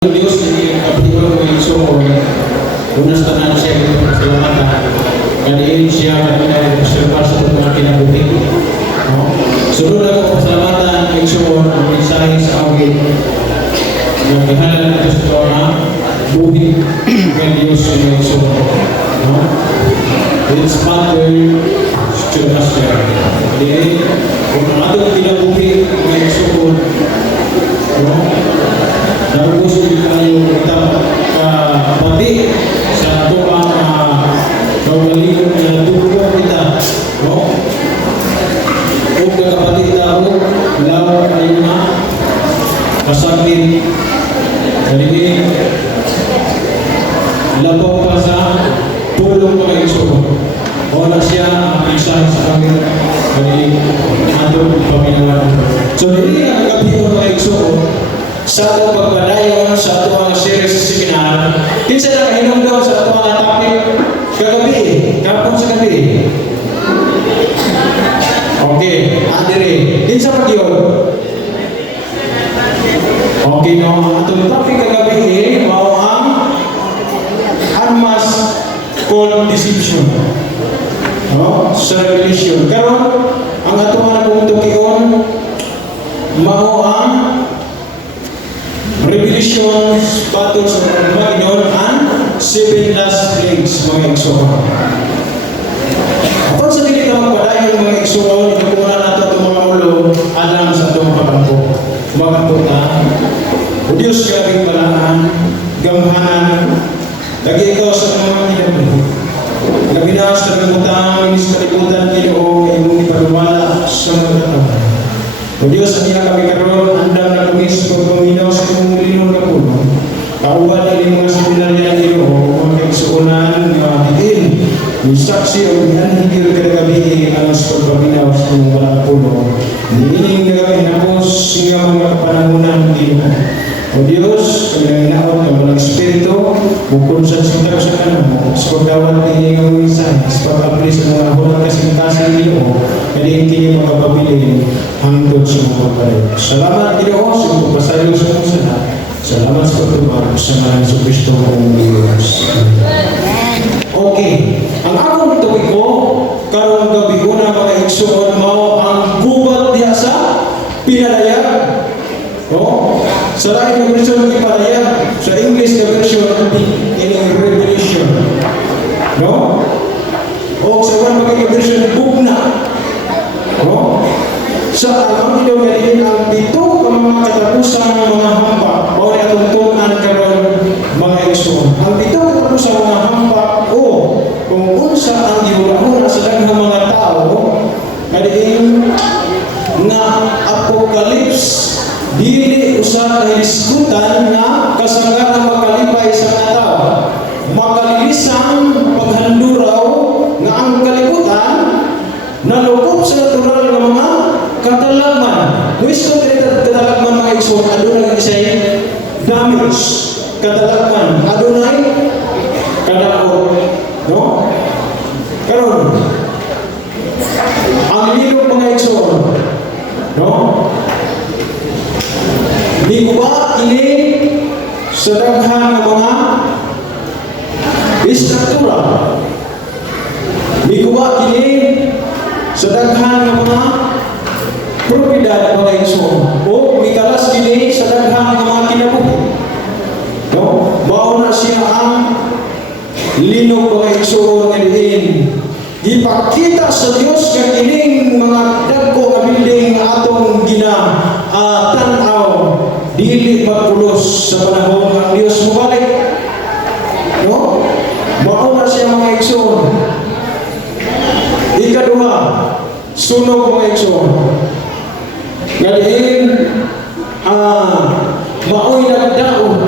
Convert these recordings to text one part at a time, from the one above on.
Diyos ni kapatid ko Iso unas tanan siya keselamatan kaliin siya kanina observar sa mga kinabuhi sunod ako keselamatan Iso ang mensahe sa awit na kihalan na gusto na buhi ng Diyos ni Iso it's matter to us kaliin kung ang atong kinabuhi ng Iso nagugusto tayo kita kapatid sa ito ang kawalingon na tubo kita o kapatid tao lawa kayo na kasabit kaliin labaw pa sa tulong mga Iso wala siya ang isa sa amin kaliin atong paminawan so hindi ang kapatid mga Iso sa atong pagpadayon sa atong series sa seminar kinsa na kahinom daw sa atong topic kagabi kapon sa gabi okay adire kinsa pa diyon okay no ang atong topic kagabi mao ang unmasked called deception sa revelation karon ang atong napuntukion mao ang Revelation battles of Armageddon and 7 last plagues mga igsoon. Kung sa dili ka magpadayon mga igsoon, ikukunan nato itong mga ulo alang sa itong pagkampo. Mga puta, o Diyos gabing balaan, gamhanan, lagi ikaw sa mga kinabuhi. Labi na sa kalimutan, inis kalimutan, Ginoo, imong ipaluwala sa mga katawanan. O Diyos, ang ina kami karoon, andang na lumis kung paminaw sa kong linon na puno. Kauban ang mga seminarya ng Ginoo, mga kaigsuunan, mga diin, yung saksi o minanhigil kadagabi ang sa pagpaminaw sa kong walang puno. Niining nagawin na po siya mga kapanamunan ng Ginoo. O Diyos, kami ang inaot ng walang espiritu, bukod sa sintak sa kanan mo, sa pagdawat ng iyong mensahe, sa pag-aplis ng mga hulang kasing-kasing Ginoo, kaliin kayo makapabilin hanggang sa mga pagkaroon. Salamat Ginoo sa mga pasayo sa mga salat. Salamat sa pagtubag sa mga sa Kristo ng Diyos. Okay, ang akong tawid ko, karong gabi ko na mga igsoon mo ang gubat diya sa pinalayag. Sa lain na version ng pinalayag, sa English na version in Revelation. O sa mga magiging version ng bugna. Sa alam nyo ngayon ang pito ang mga katapusan ng mga hamba o natuntunan karon mga igsoon. Ang pito katapusan ng mga hamba o kung unsa ang giwala sa daghang mga tao kadiin nga Apocalypse dili usa ka hisgutan nga kasagaran makalipay sa mga tao. Makalilisang paghanduraw nga ang kalibutan nalukop sa natural ng mga katalagman. Gusto kita katalagman mga igsoon, adunay isay damage. Katalagman, adunay kadako. Karon, ang lilong mga igsoon, di ko ba ini sa daghang mga istruktura? Di ko ba ini sa daghang mga propiedad mga igsoon o mikalas kini sa daghang mga kinabuhi. Mao na siya ang linog mga igsoon nga diin. Ipakita sa Dios nga kining mga dagko nga building nga atong tanaw dili magpulos sa panahon nga Dios mobalik. Mao na siya mga igsoon. Ikaduha, sunog mga igsoon. Ngaliin, mao'y nagdaon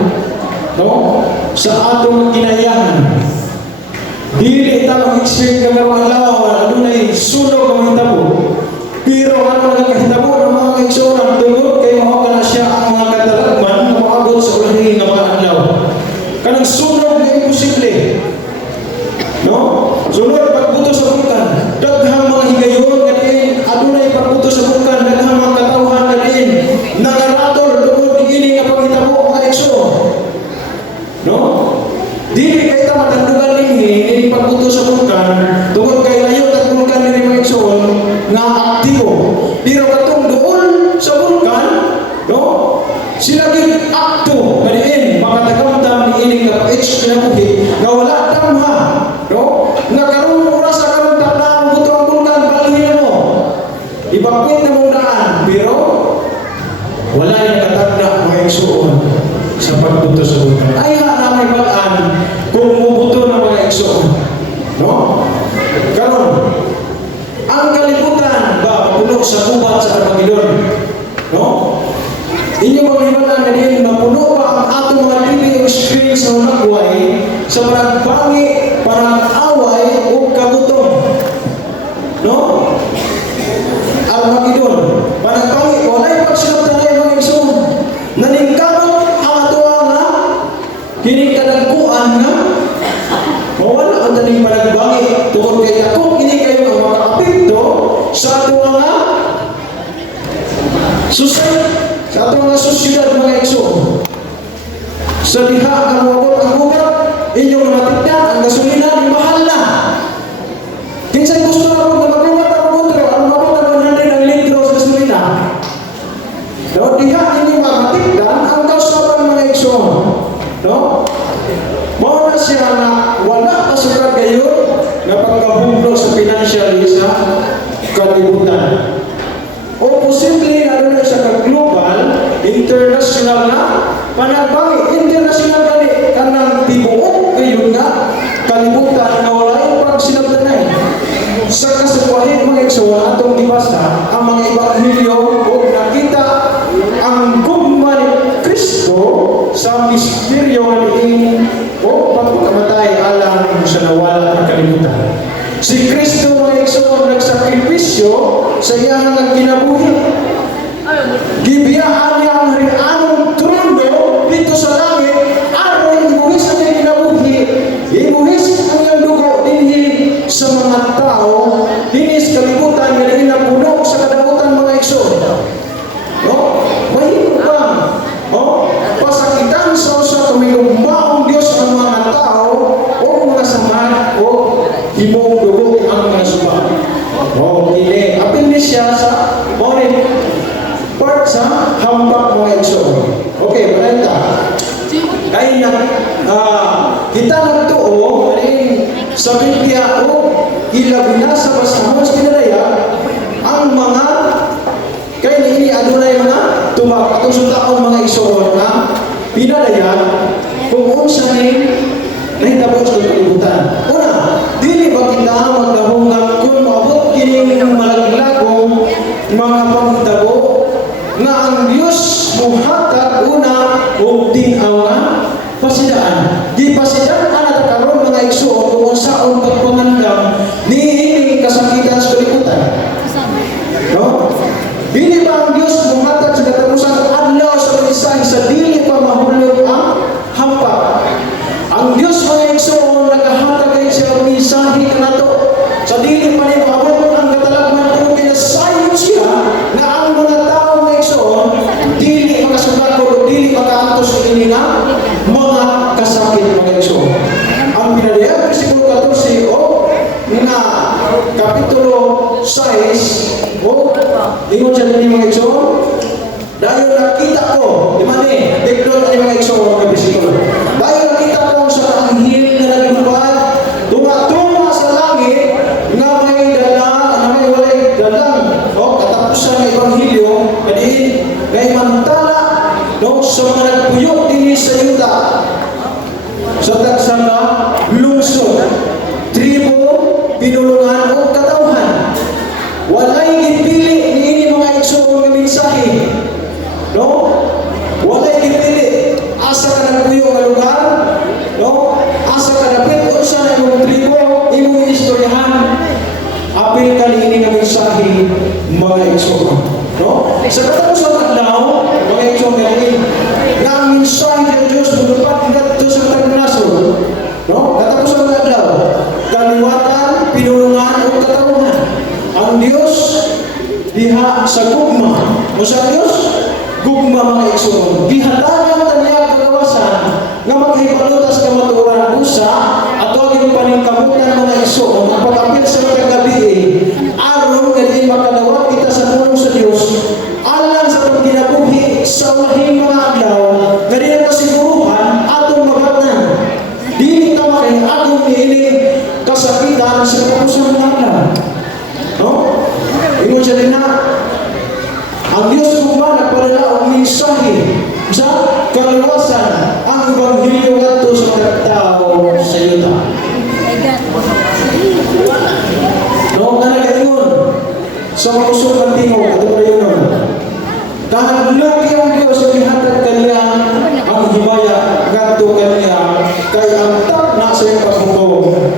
sa atong kinayahan. Dili ita mag-expect ng mga lawa, adunay sunog ang hitabo. Pero ano nagkahitabo ng mga igsoon ang tungod kay mao kana siya ang mga katalagman na maabot sa ulahi ng mga adlaw. Kanang sunog na imposible. Sunod pagbuto sa bulkan, daghang mga higayon kaniin adunay pagbuto sa bulkan, daghang mga katawhan kaniin nangaratol tungod ini nga paghitabo mga igsoon. pagbuto sa buto. Ay na may balaan kung mubuto ng mga igsoon. No? Karon, ang kalibutan ba mapuno sa kubat sa Armageddon? No? Inyo maghibalan na din, mapuno ba ang atong mga TV screen sa nagway sa parang bangi, parang away o kagutom? No? Armageddon, parang bangi, walay pagsinabtan na yung mga igsoon. Naningkamot ang atuwa nga, kinikadagkuan nga, mawala ang taning panagbangi tungkol kay ako, kini kayo ang mga apekto sa atuwa nga sa atuwa nga sosyedad mga igsoon. Sa diha ang wabot ang ugat, inyong matigdan ang gasolina ni mahal na. Kinsay gusto na po na mag-ugat ang motor, ang mabot ang 100 ang litro sa gasolina. No, diha inyong matigdan ang kausapan mga igsoon. No? Mawala siya na wala kasugad kayo na pagkahublo sa financial sa kalibutan. O posible na doon siya ka-global, international na, panagbangi, international gani, kanang tibuok kayo nga, kalibutan na wala yung pagsinabtanay. Sa kasukwahin mga igsoon, atong dibasa, ang mga ebanghelyo o nakita ang gugma ni Kristo sa misteryo ni o pagpakamatay alang sa nawala ng kalibutan. Si Kristo mga igsoon nagsakripisyo sa iyang kinabuhi. Gibiyaan niya ang harianong trono dito sa langit aron ibuhis ang iyang kinabuhi. Ibuhis ang iyang dugo dinhi sa mga tao dinis kalibutan nga dinhi napuno sa kadamutan mga igsoon. No? Mahimo ba? No? Pasakitan sa usa tumigugmaong Dios ang mga tao o mga sama o himong dugo ang mga suba. O kini apil ni siya sa morning part sa hambak mga igsoon. Okay, balita. Kaya kita nagtuo sa Biblia o ilabi na sa basahon pinalaya ang mga kaya ini adunay mga tumak atong sutaon mga igsoon nga pinalaya kung unsa ni nahitabo sa kalibutan. Una, dili ba kita magdahungan kung maabot kini ng malaglagong mga pagtabo nga ang Dios muhatag una og ting-aw nga pasidaan. Di pasidaan ana karon mga igsoon kung unsaon pagpamandam niini kasakitan sa kalibutan. No? Dili ba ang Dios muhatag sa katapusan adlaw sa mensahe sa dili pa mahulog ang hampak. Ang Dios mga igsoon nagahatag kay siya og mensahe kanato sa dili pa ni maabot ang katalagman kung kinasayon siya na ang mga tao mga igsoon dili makasugakod o dili makaantos kini nga mga kasakit mga igsoon. Ang pinadayag bersikulo 14 o nga kapitulo 6 o ingon siya din mga igsoon dahil nakita ko di man diklot ay mga igsoon mga bersikulo dahil nakita ko sa anghel na naglubad tunga sa langit nga may dala na may walay dalang o katapusan ng ebanghelyo kadiin nga imantala no sa mga nagpuyok din sa yuta sa tagsang lungsod tribo pinulungan o katawhan walay gipili niini mga igsoon nga mensahe no walay gipili asa ka nagpuyok nga lugar no asa ka dapit unsa na imong tribo imong istoryahan apil ka niini nga mensahe mga igsoon no sa katapusan adlaw mga igsoon nga ang mensahe ng Dios mulupad ngadto sa tagnasod no katapusan adlaw kaliwatan pinulungan o katawhan ang Dios diha sa gugma o sa Dios gugma mga igsoon gihatagan taniya kagawasan nga maghipalutas ka maturan usa ato ang paningkamutan mga igsoon ang pag-apil sa kagabi aron kadi makadawat kita sa pulong sa Dios alang sa pagkinabuhi sa ulahing mga adlaw kadi ang kasiguruhan atong mabatnan dili ka makay atong niining kasakitan sa kapusan ng adlaw no ingon siya din na ang Diyos gugma nagpadala og mensahe sa kalawasan ang Ebanghelyo ngadto sa mga tao sa yuta. No, kanagayon sa mausok ng tingog at ito kahadlok yung Diyos sa gihatag kaniya ang himaya ngadto kaniya kay ang tak na sa iyong paghukom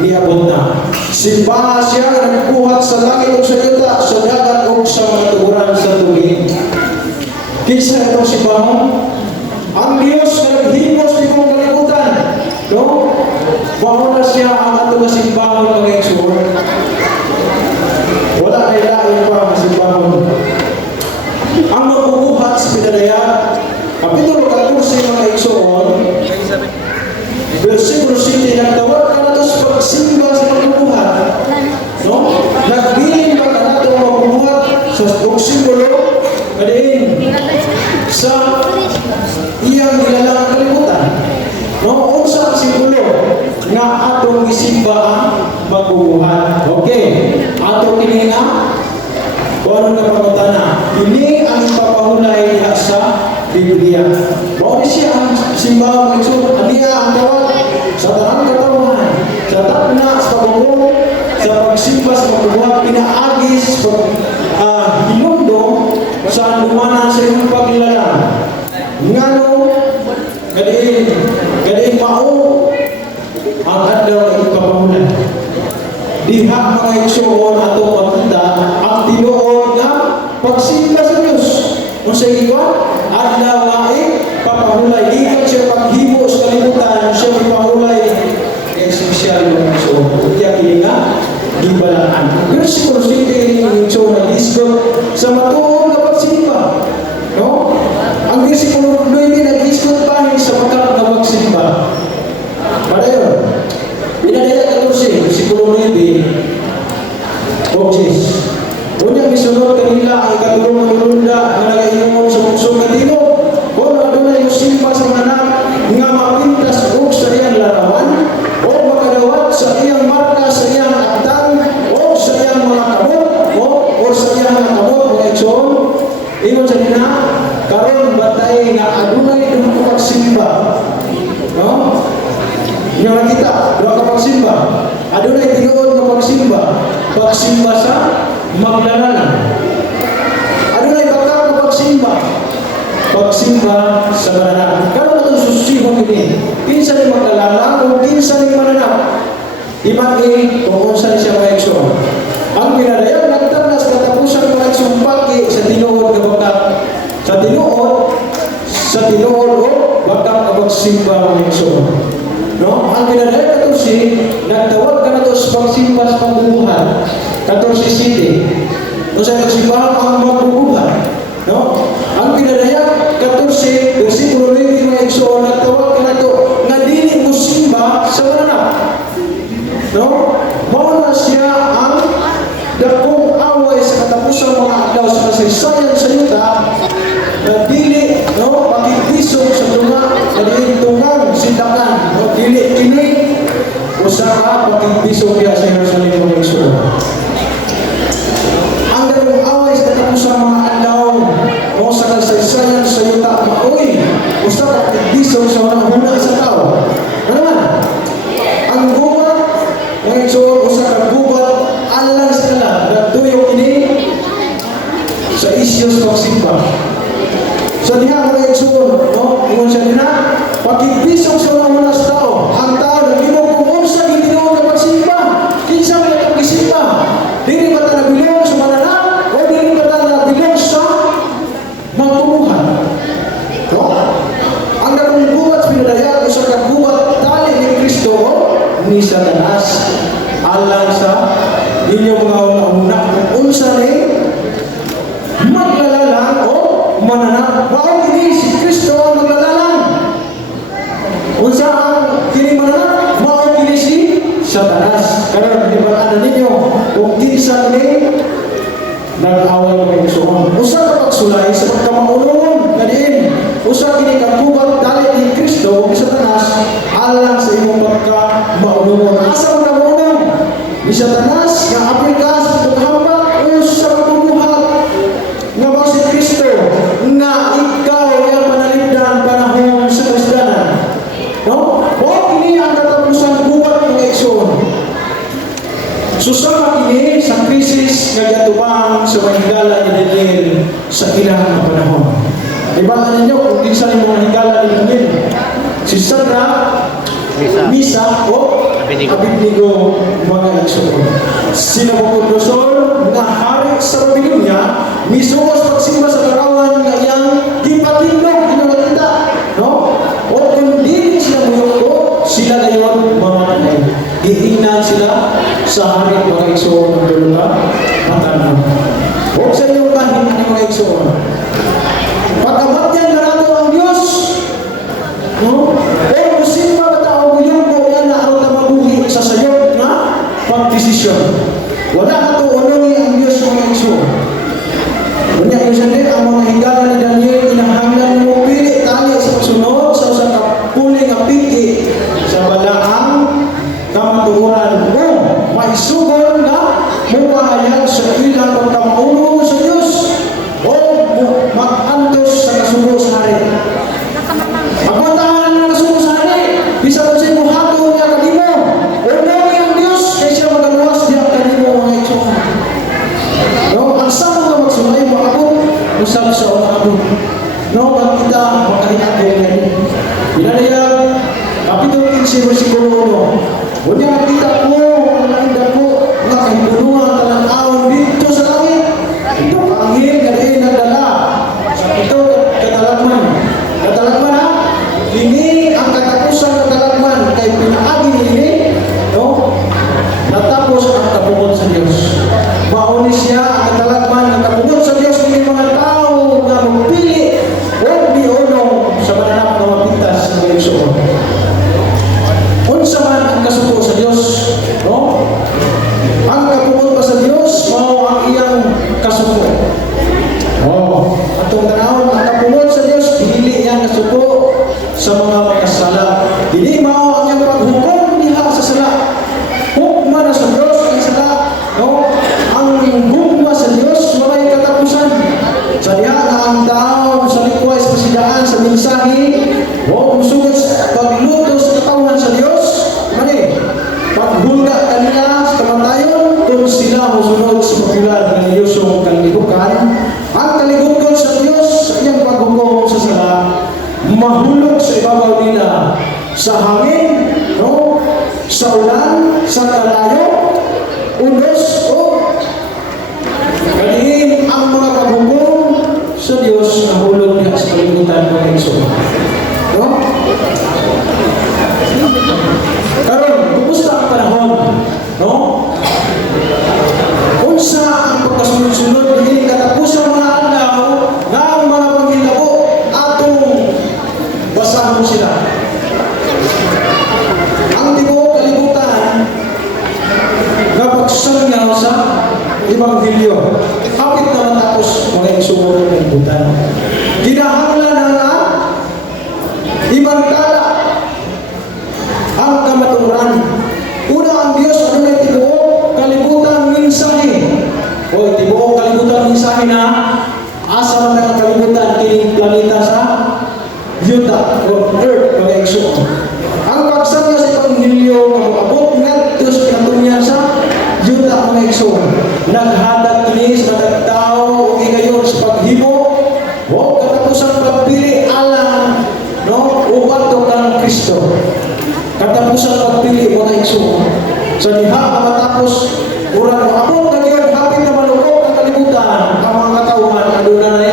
niabot na. Simbahan siya na nagbuhat sa langit o sa yuta, sa dagat o sa mga tuguran sa tubig. Kinsa itong simbahan? Ang Diyos na naghimos ng mga kalibutan. No? Bahuna siya ang atong simbahan mga igsoon. Wala na ilain pa ang simbahan. Ang magbubuhat sa pinadaya, Kapitulo 14 mga igsoon, versikulo 7, nagtawag ka na ito sa pagsimba sa magbubuhat. No? Nagbiling ba ka na ito magbubuhat sa simbolo kadiin sa iyang nilalang kalibutan. No? Unsa ang simbolo nga atong isimba ang magbubuhat. Okay. Atong kinina kung anong napagutana, ini ang papahulay sa Biblia. Mao siya ang simbahan ng Igsoon. Aniya ang tawag sa tanang katawan, sa takna, sa pagbubuhat, sa pagsimba, sa pagbubuhat, pinaagis, hinundo sa lumanan sa iyong paglalang. Ngano, kadiin mao ang adlaw ng papahulay. Diha mga Igsoon ato makita ang tinuod nga pagsimba sa Diyos. Kung sa iyo, adlaw ay papahulay. Di ka siya paghimo sa kalimutan, siya papahulay. Espesyal ng Igsoon. Kaya kini nga, gibalaan. Versikulo 7 ng Igsoon na lisgot sa matuon na pagsimba. No? Ang versikulo 9 nag-lisgot pa sa pagkakat na pagsimba. Padayon. Pinadaya 14, versikulo 9, Boksis. Unyang misunod kanila ang ikatulong ng lunda na nag-iingon sa puso katino. Kung adunay musimba sa manap nga mapintas og sa iyang larawan o makadawat sa iyang marka sa iyang aktan o sa iyang mga kamot o sa iyang mga kamot mga Igsoon. Ingon sa nina, karon batay nga adunay dun ko pagsimba. No? Nga nakita, doon ka pagsimba. Adunay tinuod na pagsimba. Pagsimba sa magdalanan. Adunay bakal na pagsimba. Pagsimba sa mananap. Karon na itong susihon ini. Pinsa ni magdalanan o pinsa ni mananap. Imagi kung unsa ni siya mga Igsoon. Ang pinadayang nagtarnas katapusan mga Igsoon pagi sa tinuod na bakal. Sa tinuod o bakal na pagsimba mga Igsoon. No? Ang pinadaya 14, nagtawag ka na ito sa pagsimba sa pagbubuhat. 14:7. Kung sa pagsimbahan ang magbubuhat. No? Ang pinadaya 14, versikulo 9 mga Igsoon, nagtawag ka na ito na dili mo simba sa mananap. No? Mauna siya ang dakong away sa katapusan mga adlaw sa kasaysayan sa yuta na dili pakikisog sa tunga na dili tungang sindakan no dili kini usa ka pakikisog ya sa Jerusalem mga Igsoon. Ang dakong away sa katapusan mga adlaw o sa kasaysayan sa yuta maoy usa ka pakikisog sa mga huna sa tao. Ano man? Ang gubat mga Igsoon usa ka gubat alang sa kanila nagtuyo ini sa isyos pagsimba. So diha mga Igsoon, no? Ingon siya diha, pagkibisog sa mga munas tao, ang tao nagtinog kung unsa gitinuod na pagsimba. Kinsa man ang pagsimba? Dili ba ta nabilong sa mananap o dili ba ta nabilong sa magbubuhat? No? Ang dakong gubat sa pinadaya usa ka gubat tali ni Kristo ni Satanas alang sa inyo mga una kung unsa ni maglalalang o mananap. Mao kini si Kristo ang maglalalang. Unsa ang kini mananap? Mao kini si Satanas. Karon di ba ana ninyo kung kinsa ni nag-away mga Igsoon. Usa ka pagsulay sa pagkamaulungon kaniin. Usa kini kagubat dali ni Kristo ni Satanas alang sa imong pagkamaulungon. Asa man maulong ni Satanas nga apil ka sa paghambak o sa pagbubuhat nga ba si Kristo nga ikaw yung Iba ninyo kung kinsa ni mga higala ni Daniel. Si Sandra, Misa o Abednego, mga igsoon. Si Nabucodonosor nga hari sa Babilonia misuos pagsimba sa karawan nga iyang gipatindog ginawalita, no? O kung dili sila muyoko, sila ngayon mamatay. Giinan sila sa hari mga igsoon ng dalawa patanaw. O sa iyong bahin mga igsoon. Pagkabatyan na nato ang Diyos, no? O musimba ka tao ngayon kung yan na araw na mabuhi sa sayo na pagdesisyon. Wala na ito unong ang Diyos mga igsoon. Kanya yung sandi, ang mga higala ni Daniel, inahanglan mo pili tali sa pagsunod sa usang kapuling apiki sa balaang kamaturan mo. Maisugon na mupahayag sa ilang pagkamaulo sa Diyos o mag-antos sa kasubo sa hari. Pagpuntahan ng kasubo sa hari, bisa ko siya muhato niya kanimo. Unong ang Diyos, kaya siya magaluwas niya kanimo mga igsoon. No, ang sama nga magsulay mo ako, usap sa una ako. No, pag kita makahinat ko yan. Pinanayag, kapitong 15, versikulo 1. Huwag niya makita ko, ang nainda ko, nga kahibunungan talang-aon dito sa langit. Ito kaangin, gano'n nagdala. Ito katalagman. Katalagman ha? Ini ang katapusan katalagman. Kay pinaagi ini, no? Natapos ang kapungod sa Diyos. Mauni siya ang katalagman ng kapungod sa Diyos ng mga tao na magpili o bionong sa mananap na mapintas ng Diyos. Unsa man ang kasuko sa Diyos, no? Ang kapungod pa sa Diyos, mao ang iyang kasuko. Oh, atong tanawon ang kapungod sa Diyos, dili iyang kasuko sa mga makasala. Dili mao ang iyang paghukom diha sa sala. Hukma na sa Diyos ang sala, no? Ang hukma sa Diyos may katapusan. Sa diha na ang tao sa likway sa pasidaan sa mensahe, o musugod sa pagluto sa katawan sa Diyos, mali. Paghulga kanila sa kamatayon, kung sila musunod sa papilan ng Diyos o kalibukan, ang kalibukan sa Diyos sa iyang paghukom sa sala, mahulog sa ibabaw nila sa hangin, no? Sa ulan, sa kalayo, unos o kaniin ang mga paghukom sa Diyos na hulog niya sa kalibutan ng Diyos. No? Karon, kumusta ang panahon? No? Unsa ang pagkasunod-sunod hindi katapusan mga adlaw na ang mga panghitabo atong basahon sila. Ang tibuok kalibutan na pagsangyaw sa Ebanghelyo. Hapit na matapos mga igsoon ng kalibutan. Kinahanglan na ibangkala ang kamaturan. Una ang Diyos ano na tibuok kalibutan mensahe. O tibuok kalibutan mensahe na asa man ang kalibutan kining planeta sa yuta o earth mga igsoon. Ang pagsangya sa Ebanghelyo nga moabot ngadto sa kinatumyan sa yuta mga igsoon. Naghatag kini sa mga tao o igayon sa paghibo o katapusan pagpili alang no ubato kang Kristo. Katapusan pagpili mga igsoon. Sa diha matapos urang moabot na gyud hapit na malukok ang kalibutan ang mga katawhan adunay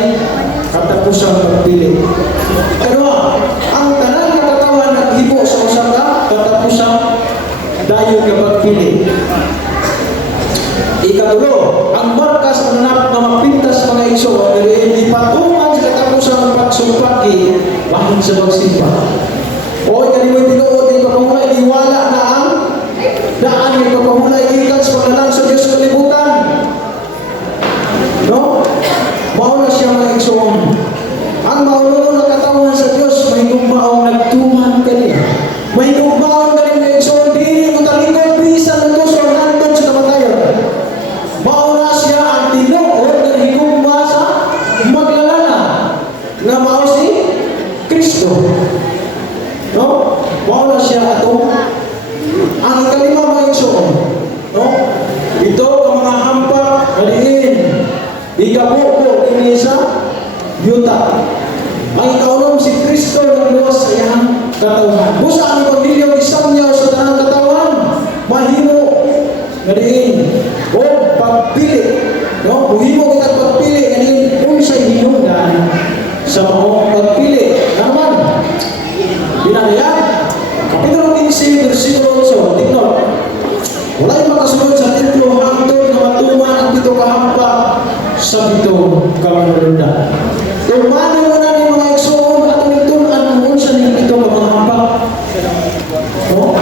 katapusan pagpili. Kano ang tanan nga katawan naghibo sa usa ka katapusan dayon nga pagpili. Ikatulo, ang marka sa mananap na mapintas mga igsoon ay hindi patungan sa katapusan ng pagsumpaki bahin sa pagsimba. O ikanimoy tinuod ay papahulay iwala na ang daan ay papahulay ikan sa paglalang sa Diyos sa kalibutan. No? Mauna siya mga igsoon. Ang maulungon na katawan sa Diyos may gugmaong nagtuman kaniya. May gugmaong kaniya mga igsoon. Dili ko talikod bisan ng Diyos o nandun sa kamatayon. Mauna siya ang tinuod na higugma sa maglalala na mao si Kristo. katawhan. Busa ang pagdilyo isamyaw sa tanang katawhan, mahimo ngadiin o pagpili, no? Muhimo kita pagpili ngadiin unsay hinungdan sa mga pagpili. Naman binanaya Kapitulo 15 versikulo 8 tingnan. Walay makasunod sa templo hangtod nga matuma ang pito kahampa sa pito kamanulda. Tumano mo na ni mga igsoon at nagtunan mo sa ning pito kahampa. No?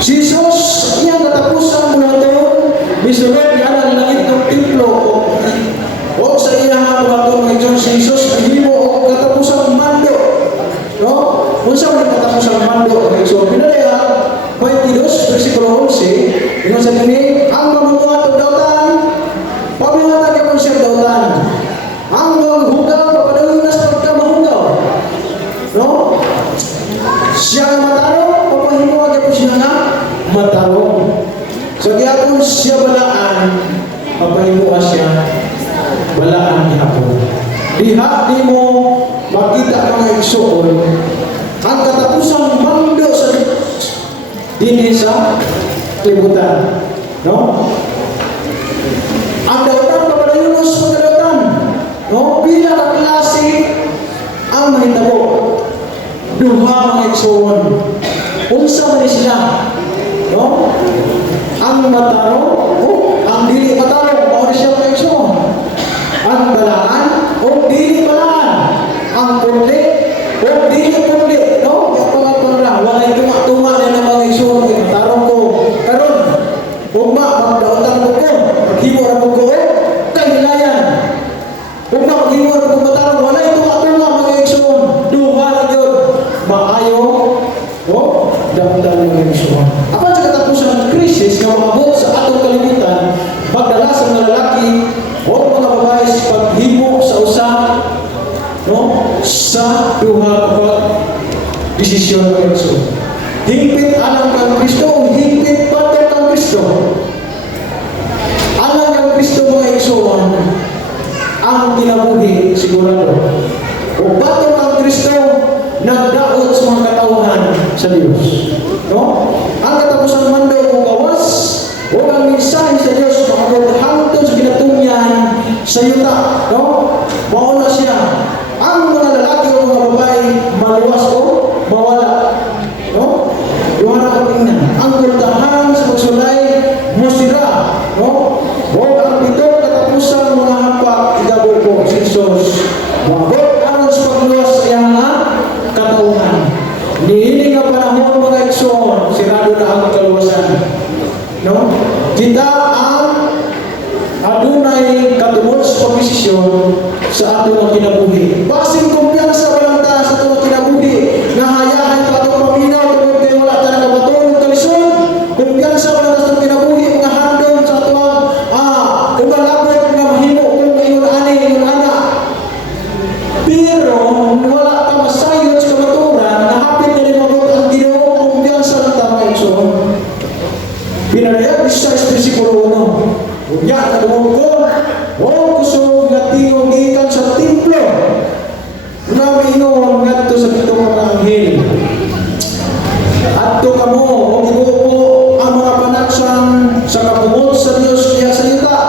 Si Jesus, iyang katapusan mo na ito, misunod ni Alan langit ng templo o sa iyang mga ito ng Diyos si Jesus, hindi mo o katapusan mando. No? Unsa man katapusan mando ng Diyos. Pinalaya, 22, versikulo 11, ino sa kini, ang mamunuat ng dautan, pamilatan niya kung siya dautan. Ang maghugaw, papadawin na sa pagkamahugaw. No? Siya ang matarong, papahimuwag niya po siya nga matarong. So, kaya siya balaan, papahimuwa siya balaan niya po. Diha di mo makita mga igsoon ang katapusang mando sa dini sa libutan. No? Ang dautan, papadayunos pagkadautan. No? Pila ka klase ang mahitabo. Duha mga igsoon. Unsa man sila? No? Ang matarong o ang dili matarong, mao siya mga igsoon. Ang balaan o dili balaan. Ang pundi o dili pundi. No? Yung pangatong walay tuma-tuma na ng mga igsoon. Matarong ko. Karon, ugma, magdautan ko ko. Maghimo na ko ko. Kahilayan. Ugma, maghimo na ko matarong. Walay tuma-tuma mga igsoon. Duha na yun. Maayo. O, damdam ng igsoon. Apan sa katapusan ng krisis na maabot sa atong kalibutan, pagdala sa mga lalaki o mga babae sa paghimo sa usa, no? Sa duha kapag desisyon ng igsoon. Hingpit alang kang Kristo o hingpit patay kang Kristo. Alang kang Kristo mga igsoon ang kinabuhi sigurado. O patay kang Kristo nagdaot sa mga katawhan sa Diyos. No? Ang katapusan mando o gawas o ang mensahe sa Diyos makabot hangtod sa kinatumyan sa yuta. No? Mauna siya. Ang mga lalaki o mga babae maluwas o mawala. No? Yung na tingnan. Ang kultahan sa pagsulay musira. No? O ang pito katapusan mga hampa igabot po si Jesus. Mabot aron sa pagluwas sa iyang katauhan. Nihiling ang panahon mga igsoon, sirado na ang kaluwasan. No? Kita ang adunay katungod sa pagdesisyon sa atong mga kinabuhi. Basing kumpiyansa walang ta sa atong mga kinabuhi, na hayahan ka atong paminaw tungod kay wala ta nakapatulog kalisod. Kumpiyansa walang ta sa atong kinabuhi, mga handom sa atong umalabot nga mahimo kung ngayon ani, ngayon ana. Pero wala ka masayod sa kamaturan, nahapit na rin mabot ang Ginoo, kumpiyansa ng tama igsoon. Pinalaya, 16 versikulo 1. Unya, katungod ko, o kusog nga tingog ikan sa templo, na miinoon nga ito sa pitong mga anghel. At ito kamo, o ibuo ang mga panaksan sa kapumot sa Diyos niya sa yuta.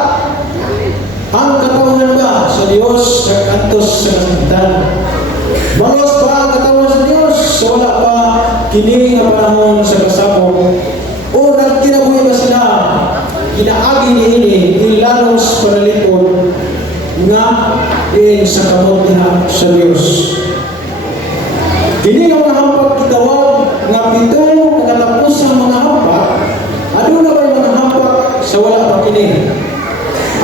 Ang katawhan ba sa Diyos nag-antos sa kasakitan? Malos ba ang katawhan sa Diyos sa wala pa kini nga panahon sa kasabog? O nagkinabuhi ba sila? Inaagi niini ilanos panalipod nga din sa kamot niya sa Diyos. Kini nga mga hampak kitawag nga pito katapos ang mga hampak, aduna ba mga hampak sa wala pa kini?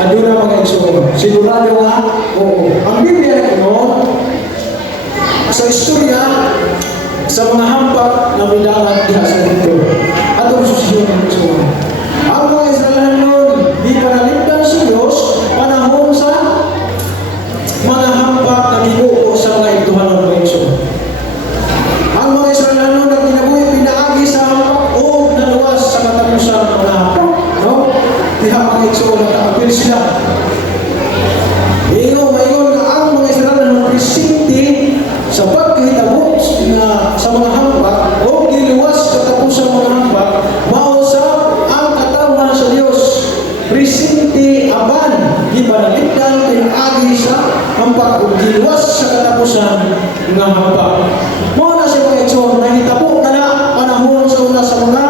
Aduna mga igsoon. Sigurado nga, oo. Ang Biblia ito, sa istorya, sa mga hampak na midangat diha sa mundo. Atong susunod ng igsoon. Ang mga Israel noon, di panalipdan sa Diyos, panahon sa mga hampak na binuo sa mga ituhanon ng igsoon. Ang mga Israel noon na kinabuhi, pinaagi sa hampak o naluwas sa katapusan ng mga hampak. No? Diha mga igsoon na kaapil sila. Mayon nga ang mga Israel na presinti sa pagkahitabo na sa sa mga hambak o giluwas katapusang mga hambak mao sa ang katawan sa Dios presente aban gibanalitan pinagi sa hambak o giluwas sa katapusan nga hambak. Mao na siya mga igsoon nahitabo na panahon sa una sa mga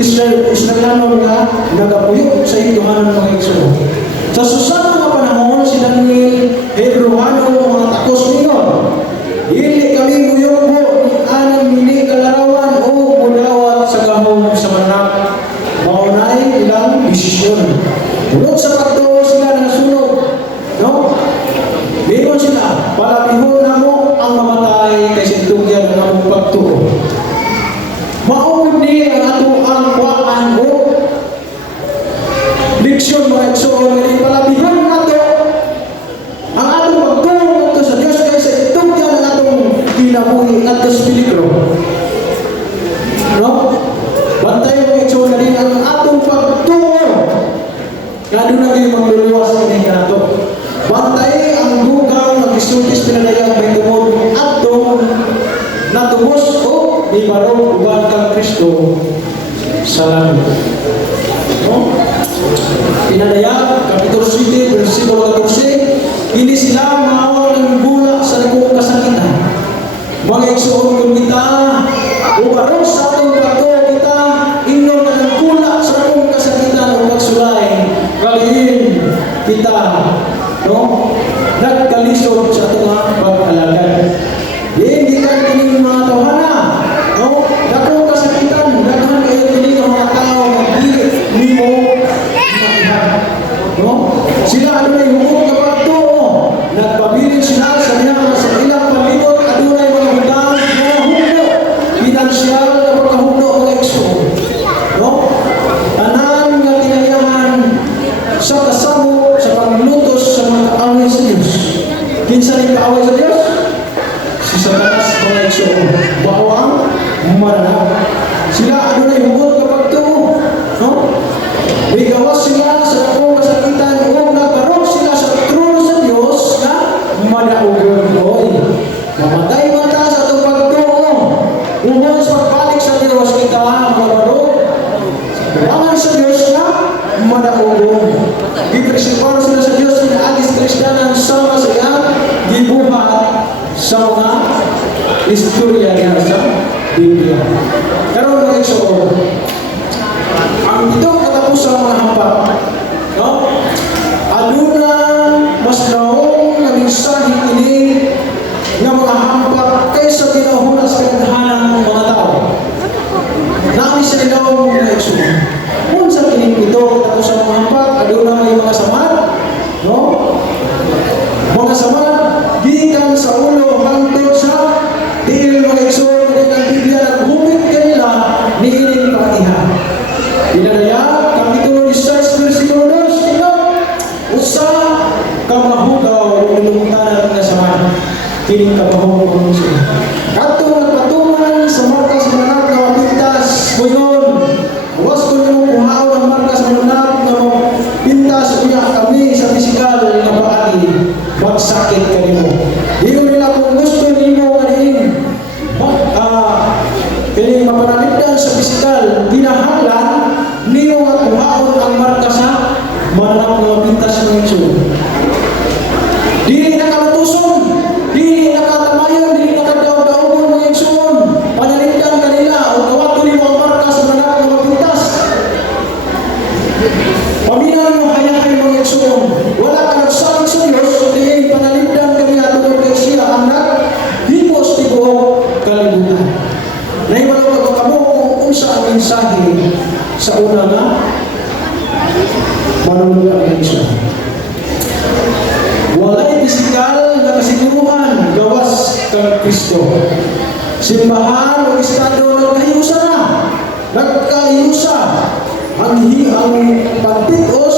Israelano nga nagapuyok sa Yohanan mga igsoon. Sa susunod nga panahon si Daniel Hebrohano mga takos ningon. Dili kami muyoko ni anang mini kalarawan o mudawat sa gahom sa manak. Maunay ilang desisyon. Tulog sa pagtuo sila na sunog. No? Lingon sila, palabihon na mo ang mamatay kasi tugyan ng among pagtuo. Maunod ni ang ato ang kuwaan o leksyon mga igsoon nga palabihon nato ang atong pagtuo nato sa Dios kaysa itugyan ang atong kinabuhi nato sa peligro. No? Bantay mga igsoon na din ang atong pagtuo. Kado na kayo magluluwas ng nato. Bantay ang dugang mag-isultis pinadayang may tumod atong natubos o di barong uban kang Kristo sa langit. No? Pinadaya, Kapitulo 7, versikulo 14, hindi sila maawa ng gula sa nagkong kasakitan. Mga igsoon kung kita, ubarong sa atong pagtuo kita, inom na ng gula sa nagkong kasakitan o pagsulay, kalihin kita, no? Nagkalisod sa atong pag-alagad. Hindi ka kining mga tawhana, no? Dakong kasakitan, daghan kayo kining mga tao na di mo no? Sila adunay hukok na pagtuo. Nagpabilin sila sa ilang pamilot adunay mga hudang mga hukbo. Pinansyal na pagkahukbo mga igsoon. No? Tanan nga kinayahan sa kasamo sa paglutos sa mga kaaway sa Diyos. Kinsa rin kaaway sa Diyos? Si Satanas mga igsoon. Bawang mananap. Sila adunay hukok na pagtuo. No? May gawas sila sa akong kasakitan o nagbarok sila sa trono sa Diyos na madaugon ko'y. Mamatay mata sa itong pagtuo. Umon sa pagbalik sa Diyos kita mabarok. Kurangan sa Diyos na madaugon. Gipresiparo sila sa Diyos na agis Kristiyanan sama sa iya gibuhat sa mga istorya niya sa Biblia. Karon mga igsoon, ang itong katapusang mga hambak, no? Aduna mas naong na mensahe ini nga mga hambak kaysa ginahunas kadaghanan ng mga tao. Nami sa ilaw mga igsoon. Unsa kining ito katapusang mga hambak, aduna may mga samad, no? Mga samad gikan sa ulo hangtod sa dili mga igsoon nga ang Biblia naghubit kanila niining pagtihan. Pinadaya, Kapitulo 16, versikulo 2, usa kang mahugaw o ilungtanan nga sama. Kining kabahong kong siya. Katong nagpatungan sa markas mananap na mapintas, buyon. Awas ko nyo kuhaon ang markas mananap na mapintas uya kami sa pisikal na paagi. Magsakit ka nimo. Dino nila kung gusto nimo kanin. Kining mapanalipdan sa pisikal, pinahanglan niyo nga kuhaon ang marka sa mananap na mapintas ng igsoon. Dili nakamatuson, dili nakatamayon, dili nakadaog-daogon ng igsoon. Panalipdan kanila o kawato nimo ang marka sa mananap na mapintas. Paminaw mo hayahay mga igsoon. Wala ka nagsalig sa Diyos, dili panalipdan kanila tungkol kay siya ang naghimos tibuok kalibutan. Nahiwalo ka mo kung unsa ang mensahe sa una nga manunod ang Diyos. Walay pisikal na kasiguruhan gawas kang Kristo. Simbahan o estado nagkahiusa na. Nagkahiusa. Ang pagtitos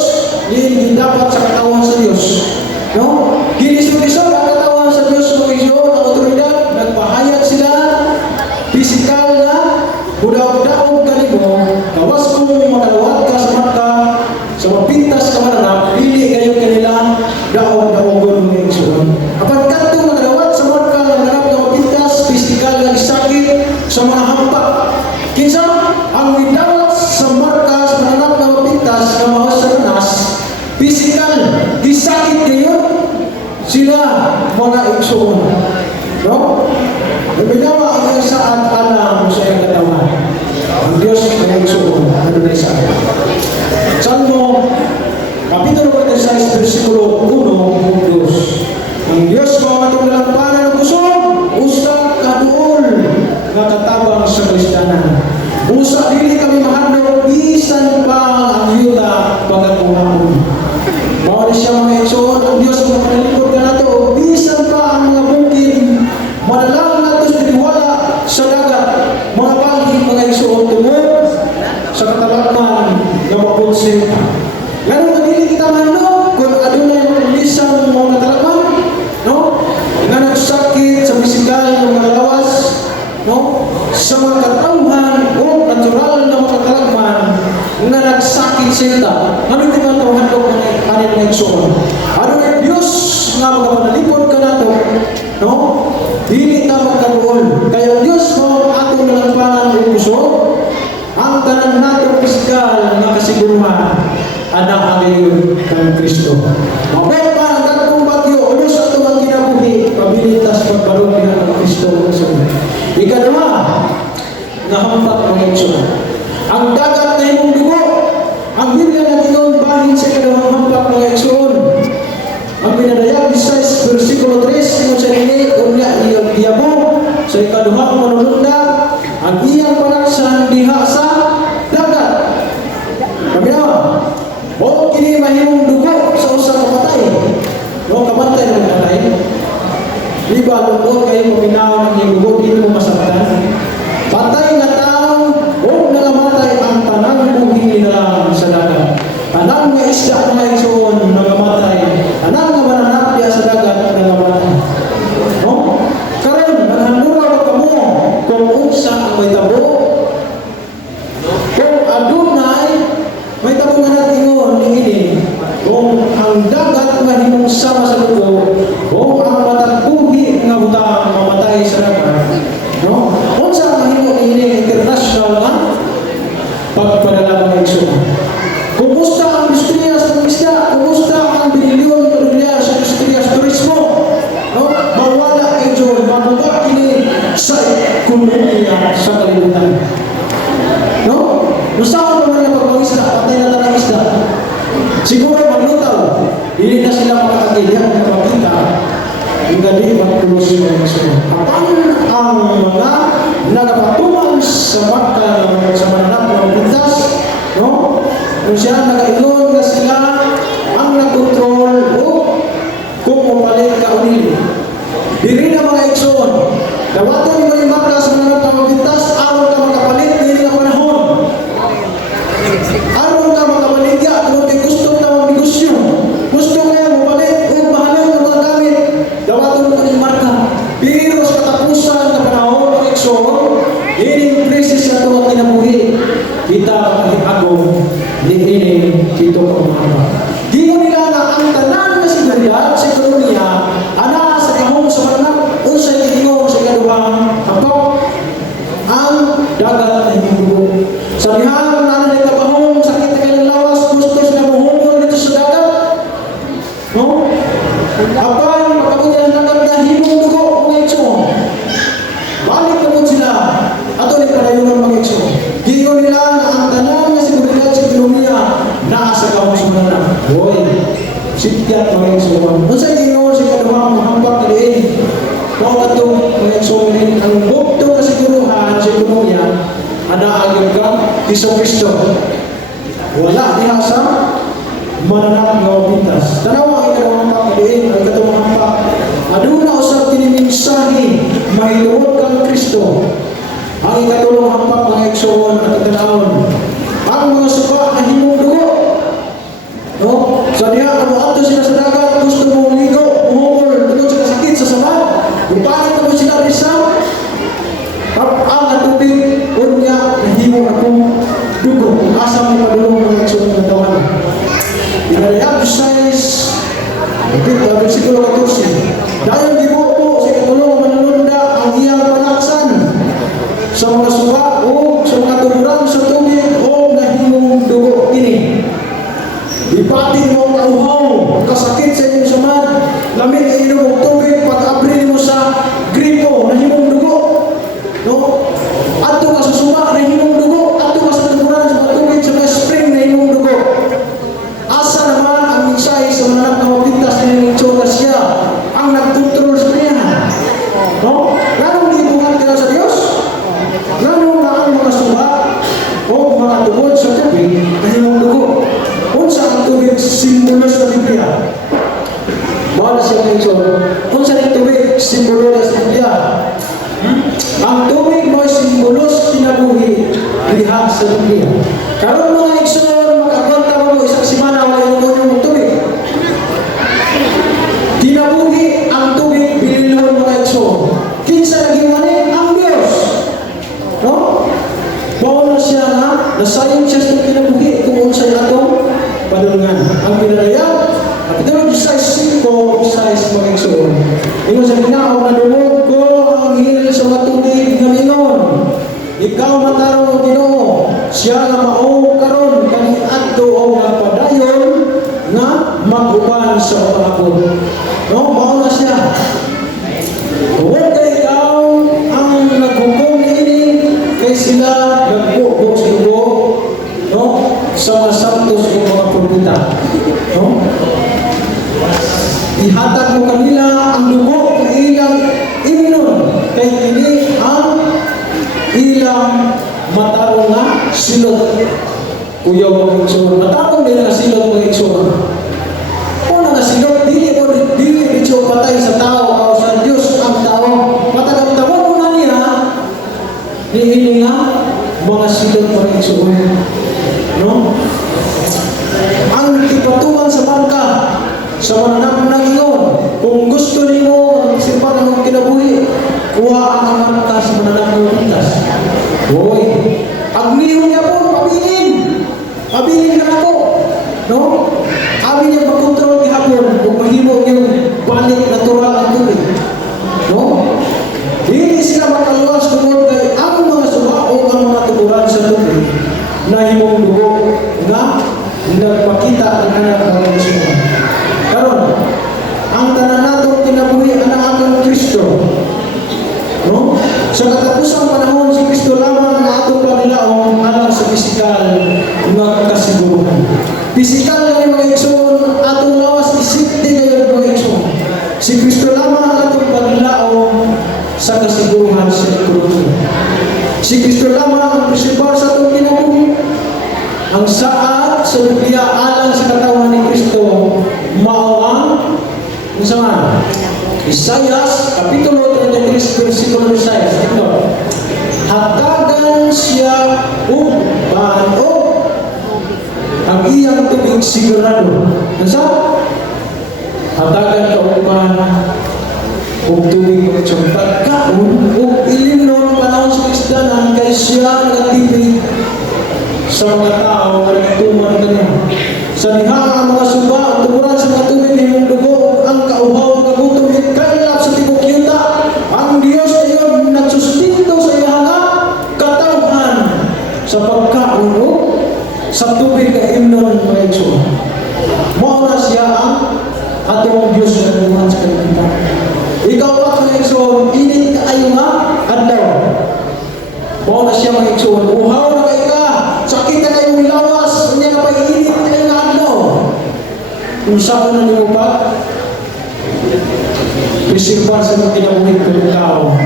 din dapat sa katawan sa Diyos. No? Ginisod-isod ang katawan sa Diyos ng isyon, ang otoridad, nagpahayag sila, pisikal na, budaw-daog ka nimo, kawas kung makalawat ka sa mata, sa mapintas ka mananap, pili kayo kanila, daog-daogon ng isyon. Kapag kanto makalawat sa mata, mananap na mapintas, pisikal na isa sa mga hampak. Kinsa ang midawat sa markas mananap na mapintas ng mga Satanas, physical, disakit kayo sila mga igsoon. No? Nabinawa ang saan alam sa iyong katawan. Ang Diyos ay igsoon. Ano na isa? Salmo, Kapitulo 46, versikulo 1, 2. Ang Diyos mga matunglampanan ng kusog, usa kaduol nga katabang sa Kristiyanan. Usa dili kami mahadlok bisan pa ang yuta pagkakuhaan. Mao siya mga igsoon, ang Diyos mga panalipod ka nato, bisan pa ang mga bukid, madalang nato sa tiwala sa dagat, mga balhin mga igsoon tungod sa katalakman nga mapulsin. Ganun madili kita manok kung adunay lisang mga katalakman, no? Nga nagsakit sa pisikal ng mga lawas, no? Sa mga katauhan o natural na mga katalakman nga nagsakit sila. Ano yung mga tawhan ko kanin na igsoon? Ano yung Diyos nga magpapanalipod ka nato, no? Dili ta magkaroon. Kaya Diyos mo atong nalangpangan ng puso, ang tanan nato pisikal na kasiguruhan anak ayon kang Kristo. Mabay pa ang dagkong bagyo, Diyos ato ang kinabuhi, pabilitas pagbalong ng Kristo. Ikadua, nahampak mga igsoon. Ang dagat na imong dugo, ang Biblia na ginoo bahin sa ikadawang hampak mga igsoon. Ang pinadayag 16 versikulo 3 ingon sa dili unya iyabo sa ikaduhang manununda ang iyang panaksan diha sa dagat. Kami na, o kini mahimong dugo sa usa ka patay. No kabantay ng patay. Di ba lungkot kayo paminaw ng iyong dugo, di mo masaktan? Patay na tao o nagamatay ang tanang buhi nila sa dagat. Tanang nga isda mga igsoon nagamatay. Tanang nga mananapya sa dagat nagamatay. No? Karon manhandura ba kamo kung unsa ang may tabo? Kung adunay may tabo nga natingon niini. Kung ang dagat nga himong sama sa dugo, o ang matagbuhi nga butang mamatay sa dagat. No? Unsa ang mahimo niini international nga pagpadala mga igsoon. Kumusta ang industriya sa isda? Kumusta ang bilyon na dolyar sa industriya sa turismo? No? Mawala kayo dyan. Mabuka kini sa ekonomiya sa kalibutan. No? Nasaan naman na pagpawisda? Patay na tanang isda. Siguro maglutaw. Hindi na sila makakagilihan ng makita. Yung gabi magtulos yung mga igsoon. Kapag ang mga nagpatumang sa baka sa mananap ng pintas, no? Kung siya nag-inon na sila ang nag-control o kung umalit ka unili. Diri na mga igsoon, dawaton mo yung baka sa mananap ng pintas, araw ka makapalit din na panahon. Araw ka makapaligya kung gusto ka mag-negosyo. Gusto kaya mapalit o mahalang ng mga gamit. Dawaton mo yung marka. Pero sa katapusan na panahon ng igsoon, ining krisis na ito ang kinabuhi. Kita agong ninining ito ang mga. Di mo nila na ang tanan na seguridad sa ekonomiya, ana sa kahong sa mananap, unsay ginoo sa ikaduhang hampak, ang dagat na hinugo. Sa dihang nanan na kabahong sakit na kailang lawas, gusto sila mahumol dito sa dagat. No? Apan, magkabuti ang dagat na hinugo mga igsoon. Balik na po sila. Ato ni padayon mga igsoon. Ginoo nila na ang tanan na seguridad sa ekonomiya nasa kahong sa mananap. Hoy, sityat mga igsoon. Kung sa ginoo sa ikaduhang hampak na diin, kung ato mga igsoon ang bukto na siguruhan sa ekonomiya, anaagad ka, Iso Kristo. Wala diha sa mananap nga pintas. Tanawa ang ikaduhang hampak na diin, ang ikaduhang hampak. Aduna usab kini mensahe mahinuot kang Kristo. Ang ikatulong hampak mga igsoon at itanawon. Ang mga suka na himong dugo. No? Sa diha kung ato sila sa dagat, gusto mo umigo, umumol, tungkol sa sakit sa sama. Ipalit na mo sila risa. Ang atubig, unya na himong akong dugo. Asa may padulong mga igsoon ng tawanan. Pinadayag 6, versikulo 14. Dahil gibuo po sa ikatulong manununda ang iyang panaksan sa mga suka o sa mga tuluran sa tubig o nahimong dugo kini. Ipatin mo ang kauhaw, kasakit sa inyong samad, lamig ang inyong tubig, pag-abri mo sa gripo, nahimong dugo. No? Ato ka sa suka, nahimong dugo. Ato ka sa tuluran sa mga tubig, sa mga spring, nahimong dugo. Asa naman ang mensahe sa mga nagpapintas na yung itsura siya, ang nagkontrol sa kanya. No? Ganong libuhan ka sa Diyos? Ganong na ang mga suka o mga tubod sa tubig, nahimong dugo. Unsa ang tubig simbolo sa Biblia? Bawala siya ng itsura. Unsa ang tubig simbolo sa Biblia? Ang tubig mo simbolo sa kinabuhi liha sa Biblia. Karon mga igsoon, mag-agwanta mo isang simana wala yung tubig. Kinabuhi ang tubig bililhon mga igsoon. Kinsa naging manin ang Diyos. No? Bawala siya na nasayon siya sa kinabuhi kung unsa atong padulungan. Ang pinaraya, at ito yung size 5, size mga igsoon. Ingon sa ginaaw na dumog ko ang hil sa matubig na mingon. Ikaw mataro Ginoo, siya nga mao karon kani adto o nga padayon nga maguban sa pangakod. No, mao na siya. Huwag kay ikaw ang naghukom ini kay sila nagbuo sa dugo, no, sa mga santos o mga propeta. No? Ihatag mo kanila ang dugo na ilang imnon kay kini ang ilang matarong nga silot. Kuya mga igsoon, matarong din nga silot mga igsoon. Una nga silot, dili ito patay sa tao o sa Diyos ang tao. Matagam-tawag mo na niya, niili nga mga silot mga igsoon. No? Ang ipatuman sa bangka, sa mananap ng iyon, kung gusto niyo simpan ng kinabuhi, kuha ang marka sa mananap ng pintas. Hoy, agnihon niya po, pabilin na ako. No? Abi niya magkontrol gihapon kung mahimo niyong balik natural ang tubig. No? Hindi sila makaluwas tungkol kay ang mga suba o ang mga tuburan sa tubig na himong dugo na nagpakita ng anak ng Diyos. Karon, ang tanan natong kinabuhi ang atong Kristo. No? Sa katapusang panahon si Kristo lamang na atong paglaong alang sa pisikal nga kasiguruhan. Pisikal nga mga igsoon, atong lawas isipti ngayon mga igsoon. Si Kristo lamang ang atong paglaong sa kasiguruhan sa ekonomiya. Si Kristo lamang ang prinsipal sa atong kinabuhi. Ang saat sa Biblia alang sa katawan ni Kristo mao ang unsa Isaias kapitulo 33 versikulo 6. Ito. Hatagan siya uban o ang iyang tubig sigurado. Nasa? Hatagan ka uban o tubig pagkaon o ilimnon panahon sa isdanan kay siya nagatibig sa mga tao na nagtuman kanya. Sa diha ang mga suba, ang tuburan sa mga tubig ng dugo, ang kauhaw, ang kagutom, kailap sa tibok yuta. Ang Diyos na iyon nagsustinto sa iyang katawhan sa pagkaon o sa tubig na imnon mga igsoon. Mao na siya ang atong Diyos na naman sa kanilang. Ikaw pa mga igsoon, init kayo nga adlaw. Mao na siya mga igsoon. Uhaw na kayo ka, sakit na kayong lawas, hindi na pa init kayo na adlaw. Kung saan na niyo pa, reservar sa mga kinabuhin ko ng tao,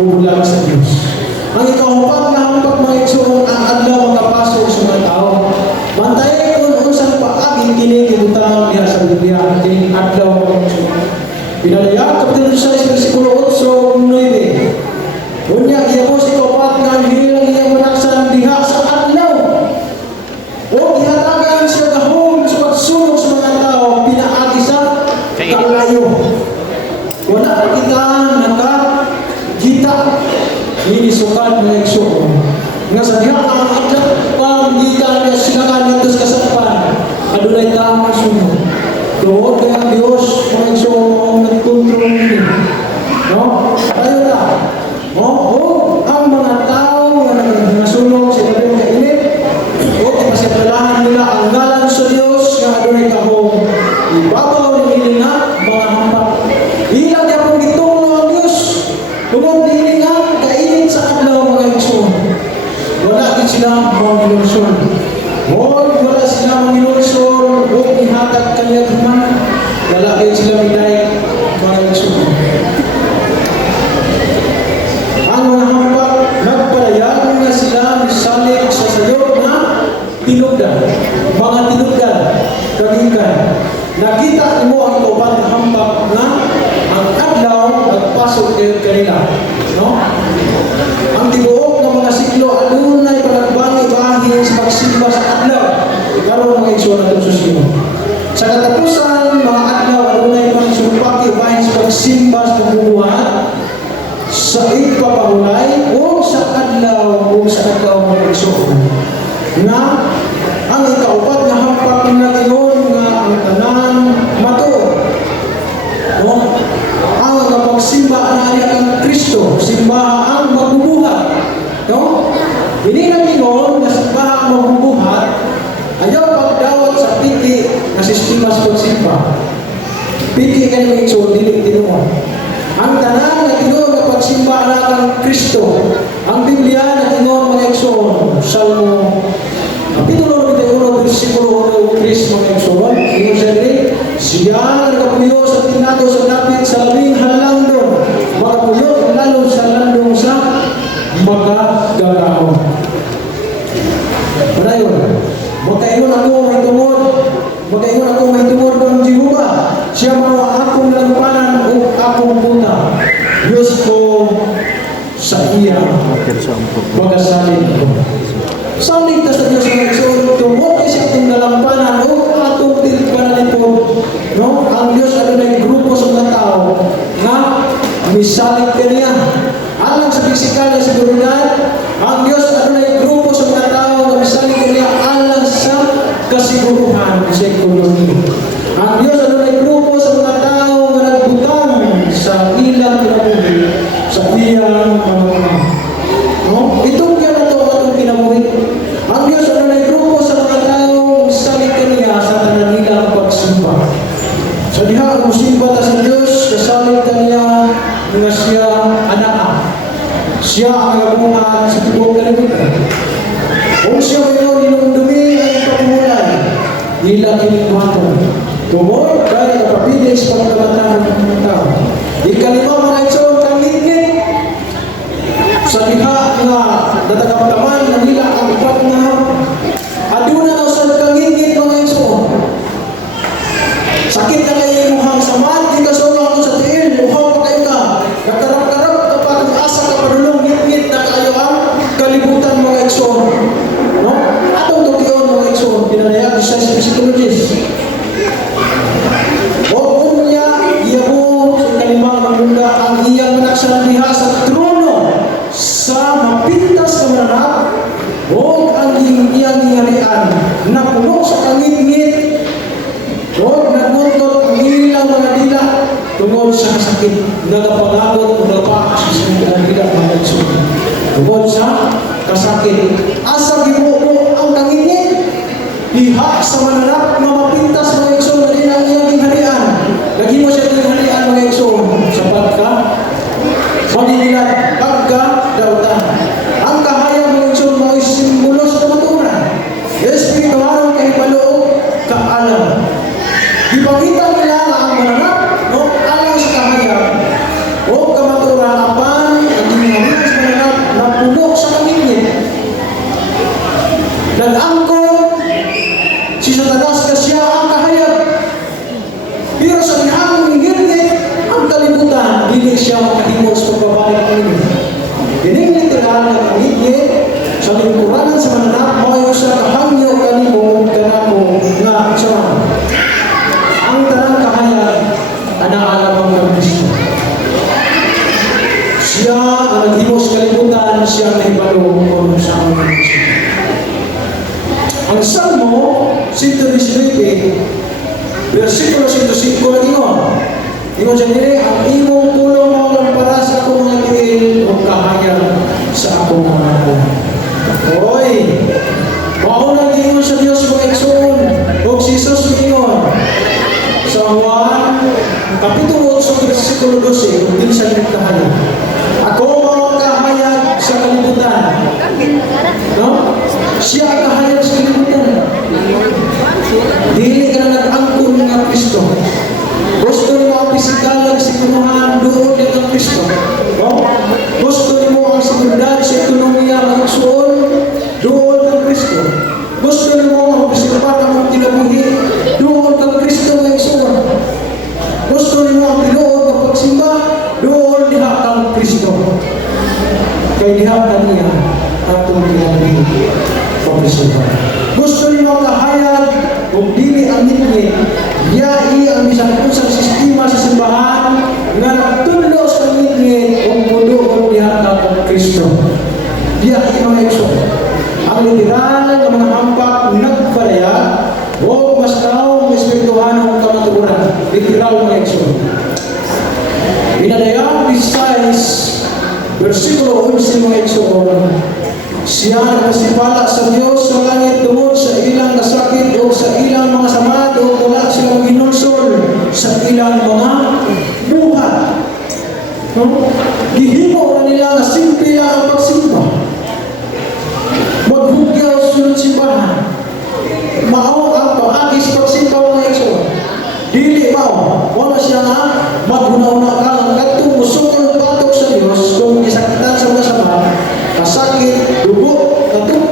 bubulang sa Diyos. Ang ikaw na hampak mga igsoon, ang adlaw makapasok sa mga tao. Bantayin kung saan pa aging kinikibutangan niya sa Biblia, ang kining adlaw mga igsoon. Pinalaya, kapitulo 6, versikulo 8, 9. Unya, iya po si kapat nga hilang iyang manaksan diha sa adlaw. O ihatagan siya gahom sa pagsunog sa mga tao, pinaagi sa kalayo. Wala kita nakakita. Minisukat na igsoon. Nga sa diha ang adlaw, panggitan niya sinakan nito sa kasapan. Adunay tamang sunog. Doon kaya ang Diyos, mga igsoon, ang nagkontrol niya. No? Tayo na. Ang mga manginulsol. Wala sila manginulsol, huwag ihatag kanya naman. Wala kayo sila miday, mga igsoon. Ang mga hambak, nagpalayagan na sila misalig sa sayop na tinugdan. Mga tinugdan, kagikan. Nakita mo ang kauban na hambak na ang adlaw nagpasok kayo kanila. No? Ang tibuok ng mga siklo, adunay palagbangi bahin sa pagsimba sa adlaw. Ikaroon mga igsoon na ito susino. Sa katapusan, mga adlaw, adunay pagsumpaki bahin sa pagsimba sa pagbubuhat, sa ipapahulay o sa adlaw mga igsoon. Na ang ikaupat na hampak na Ginoo nga ang tanan matuo. No? Ang pagsimba na ang Kristo, simbahan ang magbubuhat. No? Hindi na Ginoo na simbahan ang magbubuhat, ayaw pagdawat sa piki na sistema sa pagsimba. Piki kayo ng igsoon, dili tinuon. Ang tanan na Ginoo na pagsimba na ang Kristo, ang Biblia na Ginoo mga igsoon, Salmo Kapitulo 21, versikulo 1, Chris mga igsoon, ingon siya diri, siya nagkapuyo sa tinado sa dapit sa labing halandong, makapuyo lalo sa landong sa magagagahon. Padayon, magkaingon ako may tungod ng Jehovah, siya mga akong lampanan o akong puta, Diyos ko sa iya, magasalin ko. Saling ta sa Diyos ng igsoon, tungod siya itong nalampanan o atong tilpanalipod. No? Ang Diyos ano na yung grupo sa mga tao na misalig ka niya. Alang sa pisikal na seguridad, ang Diyos ano na yung grupo sa mga tao na misalig ka niya alang sa kasiguruhan sa ekonomi. Ang Diyos ano na yung grupo sa mga tao na nagbutang sa ilang kinabuhi, sa iyang mga no? Itong yan na ito atong kinabuhi. Ang Diyos ano na yung grupo sa mga tao misalig ka niya sa tanan nilang pagsimba. Sa diha ang musimba ta sa Diyos, kasalig ka niya nga siya anak. Siya ang nagabungan sa tibok kalibutan. Kung siya mayroon inundumi ay pagmulay, nila kinibuhaton. Tumor, kaya kapapilis pagkabataan ng mga tao. Ikalima mga igsoon kang ngit-ngit. Sa diha nga natakamtaman na nila ang upat na aduna daw sa kangingit mga igsoon. Sakit na kayo yung muhang samad, di ka sobrang ako sa tiil, muhang pa kayo ka. Kakarap-karap ka pa, asa ka padulong, ngit-ngit na kayo ang kalibutan mga igsoon. No? Atong tukiyon mga igsoon, pinanayag sa psychologist. O unya, iya mo sa kalimang magmunda ang iyang manaksan diha sa trono sa mapintas na mananap o ang iyang ingarian na puno sa kangit-ngit o naguntot ang ilang mga dila tungkol sa kasakit nagapagagot o nagapakas sa mga dila mga igsoon tungkol sa kasakit asa gibuo ang kangit-ngit diha sa mananap na mapintas mga igsoon na din ang iyang ingarian lagi mo siya yung ingarian mga igsoon sapat ka Manililat, pagka, dautan. Ang kahayang mga igsoon mo ay simbolo sa kamaturan. Espiritual kay paloob, kaalam. Ipakita nila na ang mananap, no? Alang sa kahayang, o kamaturan, apan, ang ginagawa sa mananap, na puno sa kamingin. Nag-angkor, si Satanas kasya ang kahayang. Pero sa inahang ngit-ngit, ang kalibutan, hindi siya makahimo sa pagbabalik ng inyo. Dining literal na ngit-ngit, sa lingkuranan sa mananap, mayo siya kahangyo kanimo, kanako, nga siya. Ang tanang kahayag, anaalamang ng Kristo. Siya ang naghimo sa kalibutan, siya ang nahibalo kung sa ang Kristo. Ang Salmo 119, versikulo 105 na ingon. Ingon siya nire, ang imong tulong mo lang para sa akong mga tiil o kahayag sa akong mga anak. Hoy! Maunang ingon sa Diyos mga igsoon o si Jesus ingon sa Juan Kapitulo 8, versikulo 12, kung din siya kahayag. Ako mga kahayag sa kalibutan. No? Siya ang kahayag sa kalibutan. Dili ka na nag-angkon ng Kristo. Gusto mo ang pisikal ng siguruhan doon ng Kristo. No? Gusto mo ang seguridad sa ekonomiya ng igsoon doon ng Kristo. Gusto mo ang pisikal ng kinabuhi doon ng Kristo ng igsoon. Gusto mo ang pinuod ng pagsimba doon diha ng Kristo. Kaya diha kaniya atong kinabuhi pagsimba. Gusto mo ang kahayag kung dili ang ngit-ngit, yai ang bisang unsang sistema sa simbahan nga nagtulo sa ngit-ngit kung muduon diha ng Kristo. Yai mga igsoon. Ang literal ng mga hampak nagpadaya o mas daw ang espirituhanong kamatuguran. Literal mga igsoon. Pinadayang 16, versikulo 11 mga igsoon. Siya nagpasipala sa Diyos sa langit tungod sa ilang nasakit o sa ilang mga samad o wala silang ginunsol sa ilang mga buhat. No? Gihimo na nila na simple lang ang pagsimba. Maghugyaw sunod simbahan. Mao ang pag-agis pagsimba mga igsoon. Dili mao. Wala siya nga maghunaw-na ka ang katong musukol patok sa Diyos kung isakitan sa mga samad, kasakit, dugo, katuk,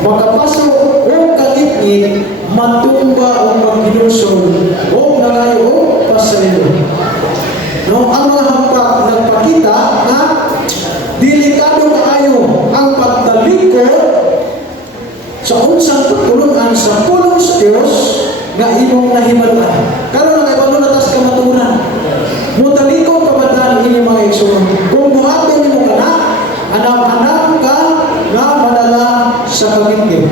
makapasok o kakitngit, matumba o maghinunsol o nalayo o pasaylo. No, ang mga hampak nagpakita na delikado kaayo ang pagtalikod sa unsang pagtulungan sa pulong sa Diyos nga imong nahimaluan. Karon nga ibalo na tas kamaturan. Mutalikod ka ba ini mga igsoon? Kung buhaton nimo kana, anam-anam ka nga madala sa pagingkit.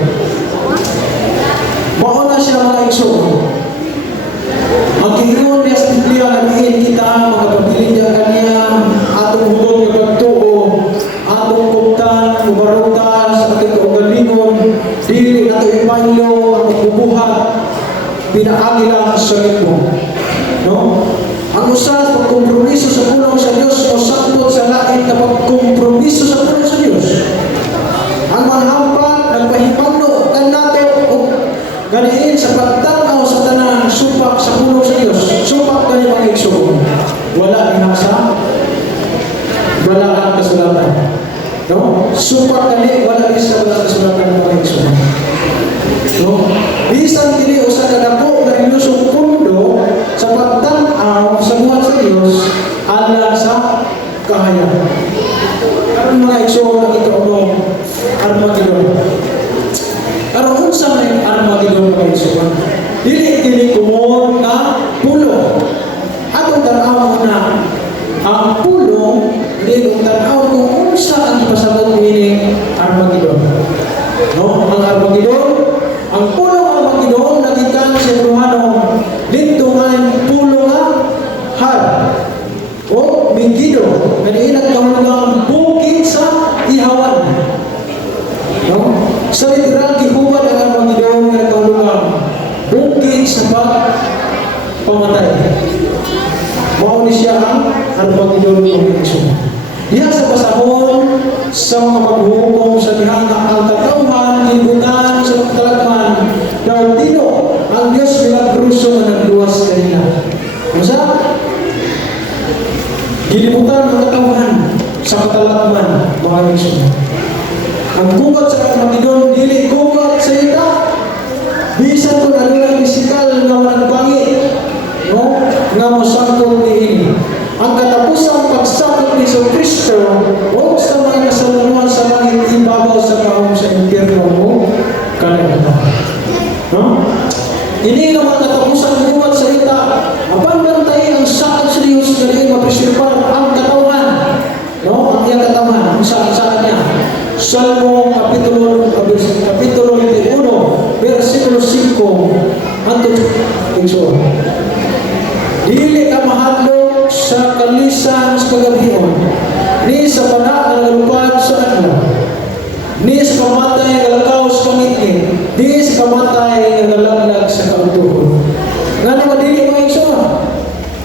Mao na siya mga igsoon. Ang kingon niya sa Biblia kaniin kita mga pabilin niya kaniya atong hugod nga pagtuo, atong kuptan, ubarutan sa ating kaugalingon, dili nato ipayo ang bubuhat, pinaagi lang sa ito. No? Ang usas pagkompromiso sa pulong sa Diyos o sakot sa lain na pagkompromiso sa pulong sa Diyos. Ang mga hampak nagpahipagno kan nato o ganiin sa pagtanaw sa tanang supak sa pulong sa Diyos. Supak kani mga igsoon. Wala ni nasa wala ang kasulatan. No? Supak kani wala ni sa wala kasulatan mga igsoon. No? Bisan dili usa ka dako nga ilusong pundo sa pagtanaw sa buhat sa Diyos ala sa kahayag. Karon mga igsoon ang ikaw Armageddon. Karon unsa may Armageddon mga igsoon? Dili kumon na pulo. Atong tan-aw na ang pulo dili tan-aw kung unsa ang ipasabot ini Armageddon. No, ang Armageddon, ang pulo Armageddon nagikan sa Romanong lintungan pulo nga har o Megiddo na diinag kahulugang bukid sa ihawan. No? Sa literal gihuwad ang Armageddon nga kahulugang bukid sa pagpamatay. Mao ni siya ang Armageddon ng Igsoon. Diha sa pasahon sa mga paghuhukom sa dihang ang katauhan, kalibutan sa pagtalagman, dahil dino ang Diyos milagruso na nagluwas kanila. Masa? Kilibutan ang katauhan sa katalagman, mga Igsoon. Ang gubat sa Armageddon, dili gubat sa ita. Bisan kung ano lang pisikal nga managbangi, no? Nga mosangkol ni ini. Ang katapusang pagsakop ni Kristo o sa mga kasalunuan sa langit ibabaw sa kahong sa impyerno mo kanila. No? Ini nga mga katapusang buwan sa ita, apan bantay ang sakop sa Diyos na rin mapreserbar ang katawan. No? Ang iyang katawan, ang saan niya. Salmo Kapitulo 21, versikulo 5, hangtod igsoon. Dili ka mahadlok sa kalisan sa kagabion, ni sa pana nga nalupad sa adlaw, ni sa kamatay nga lakaw sa kangit-ngit, ni sa kamatay nga nalaglag sa kautuhon. Nga naman dili mga igsoon,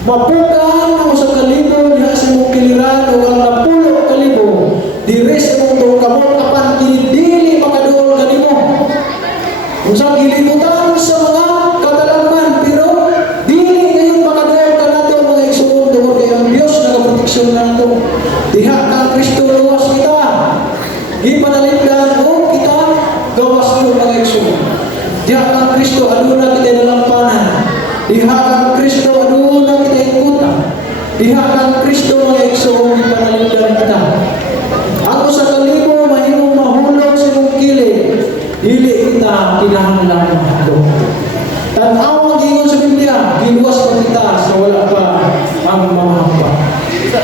mapukaan mo sa kalibo diha sa mong kiliran o ang napulo kalibo, di res mong tukamot apan kini dili makaduol kanimo. Ipanalindan o kita gawas ko mga igsoon. Diha kang Kristo, aduna kita nalampanan. Diha kang Kristo, aduna kita ikuta. Diha kang Kristo mga igsoon, ipanalindan kita. Ako sa kalimo, mahimong mahulog sa imong kilid. Dili kita kinahanglan ng hadlok. Tanawang gingon sa Biblia, giluwas pa kita sa wala pa ang mga hamba.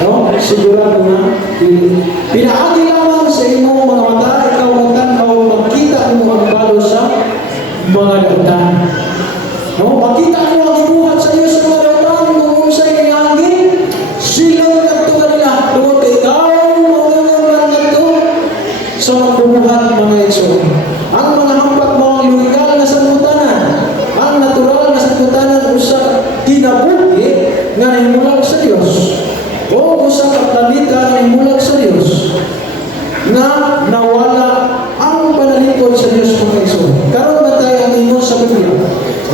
No? Sigurado na. Pinaagi lamang sa imong mga mata, ikaw magtanaw, magkita mo ang balo sa mga lautan. No? Makita mo ang ibuhat sa iyo sa mga lautan, kung unsay hangin, silang nagtuwa nila. Tungkol ikaw, mga nagto sa magbubuhat mga igsoon. Ang mga hampak mo ang legal na sanggutanan, ang natural na sanggutanan usa kinabuhi nga nahimulag sa Dios. O usa ka planeta na nahimulag sa Dios na nawala ang panalipod sa Dios mga igsoon. Karon man tayo ang ingon sa Biblia.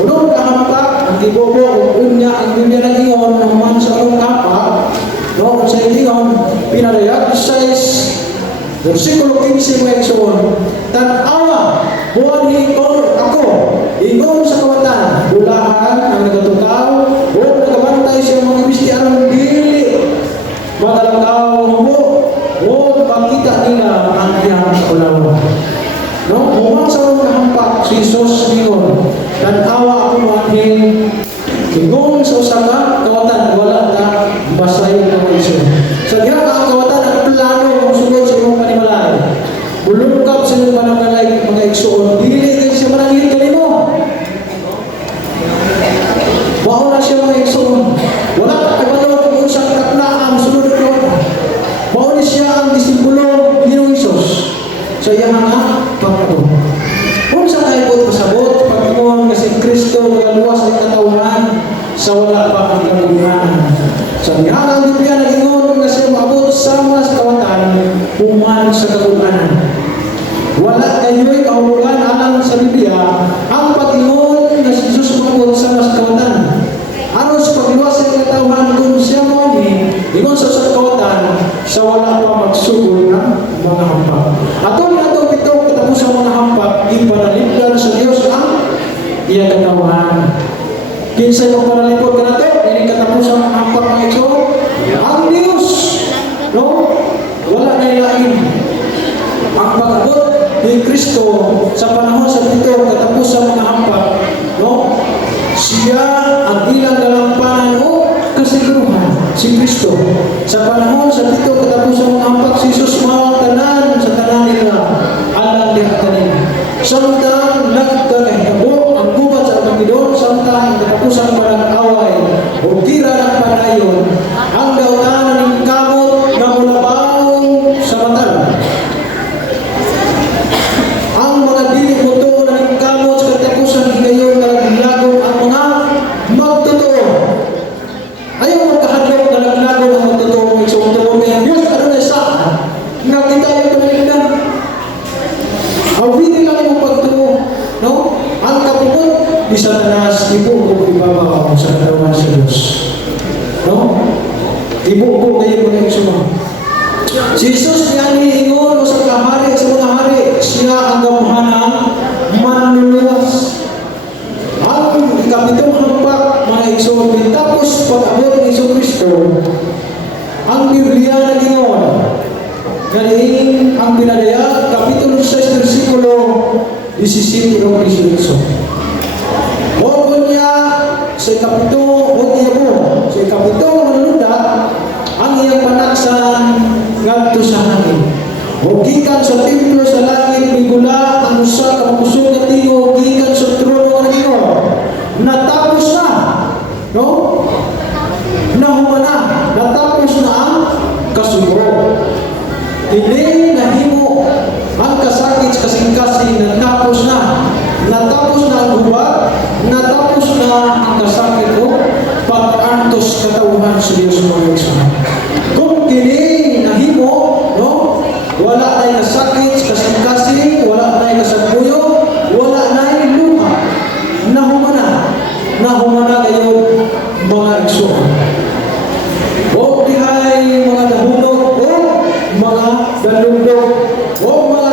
Unong kahampak, ang gibobo o unya, ang Biblia na ingon, naman sa unong kahampak, no, sa ingon, pinadayag 6, versikulo 15 mga igsoon, tanawa, buwan hiikon ako, ingon sa kawatan, bulahan ang nagatukaw, o nagabantay siya mga ibistianong dili, magalakaw mo, o makita nila ang iyang kulawan. No? Umang sa mga hampak, si Jesus ingon, tanawa ako mahin, ingon sa usama, kawatan, wala na basahin ng igsoon. Sa diha ang kawatan, ang plano ang sunod sa imong panimalay. Bulungkap sa imong panimalay mga igsoon. Dili kayo siya manangin kanimo. Mauna siya mga igsoon. Wala ka kabalo kung unsang kaklaan sunod ang kawatan. Mauna siya ang disipulo Ginoong Hesus sa iyang mga pagkato. Kung sa tayo po pasabot, pag-ingon kasi Kristo magaluwas ang katawhan sa wala pa ang kalugan. Sa dihanang Biblia na ingon nga siya maabot sama sa kawatan, human sa kaluganan. Wala kayo'y kahulugan alang sa Biblia ang pag-ingon na si Jesus maabot sama sa kawatan. Ano sa pagluwas sa katawhan kung siya mo ingon sa kawatan sa wala pa magsugod ng mga hampak. Atong natong pitong katapos ang mga hampak, ipanalipdan sa Diyos ang iyang katawhan. Kinsay mo panalipod ka na ito, hindi katapos ang hampak ng ito, ang Diyos. No? Wala na ilain. Ang pag-abot ni Kristo sa panahon sa pito, katapos ang mga hampak, no? Siya ang ilang galampanan o kasiguruhan, si Kristo. Sa panahon sa pito, katapos ang mga hampak, si Jesus mawang tanan sa tanan nila, alang diha kanila. Samtang nagkakahabo ang gubat sa Panginoon, samtang nagkapusang parang away o tira ng panayon, ang dautanan ng kamot na mulabaw sa matal. Ang mga dili buto na ng kamot sa katapusan higayon na naglagong ang mga magtotoo. Ayaw magkahadlok na naglagong ang magtotoo ng isang totoo ng Diyos. Ano na isa? Nakita yung tumalindan. Awin lang yung pagturo, no? Ang kapupot, di Satanas, ibuko ibabaw sa katawan sa Diyos. No? Ibuko kayo mga igsoon. Si Jesus niya niingon sa kahari, sa mga hari, siya ang gamhanang manluluwas. Ang ikapitong hampak, mga igsoon, tapos pag-abot ng Iso Kristo, ang Biblia na gingon, galing ang pinadayag, Kapitulo 6, versikulo 17 o 18. O kunya, sa kapitulo, o niya po, sa kapitulo manunod, ang iyang panaksan ngadto sa hangin. O gikan sa templo sa langit, bigula ang usa ka mapusog na tingo, gikan sa trono ng Ginoo. Natapos na, no? Nahumana, natapos na ang kasugro. Hindi nahimo ang kasakit kasing-kasing, natapos na. Natapos na ang hubad, natapos na ang kasakit ko, pag-antos katauhan sa Diyos mga igsoon. Kung kini nahimo, no? Wala na'y kasakit kasing-kasing, wala na'y kasagbuyo, wala na'y luha. Nahumana kayo mga igsoon. O dihay mga nahulog, o mga dalugdog, o mga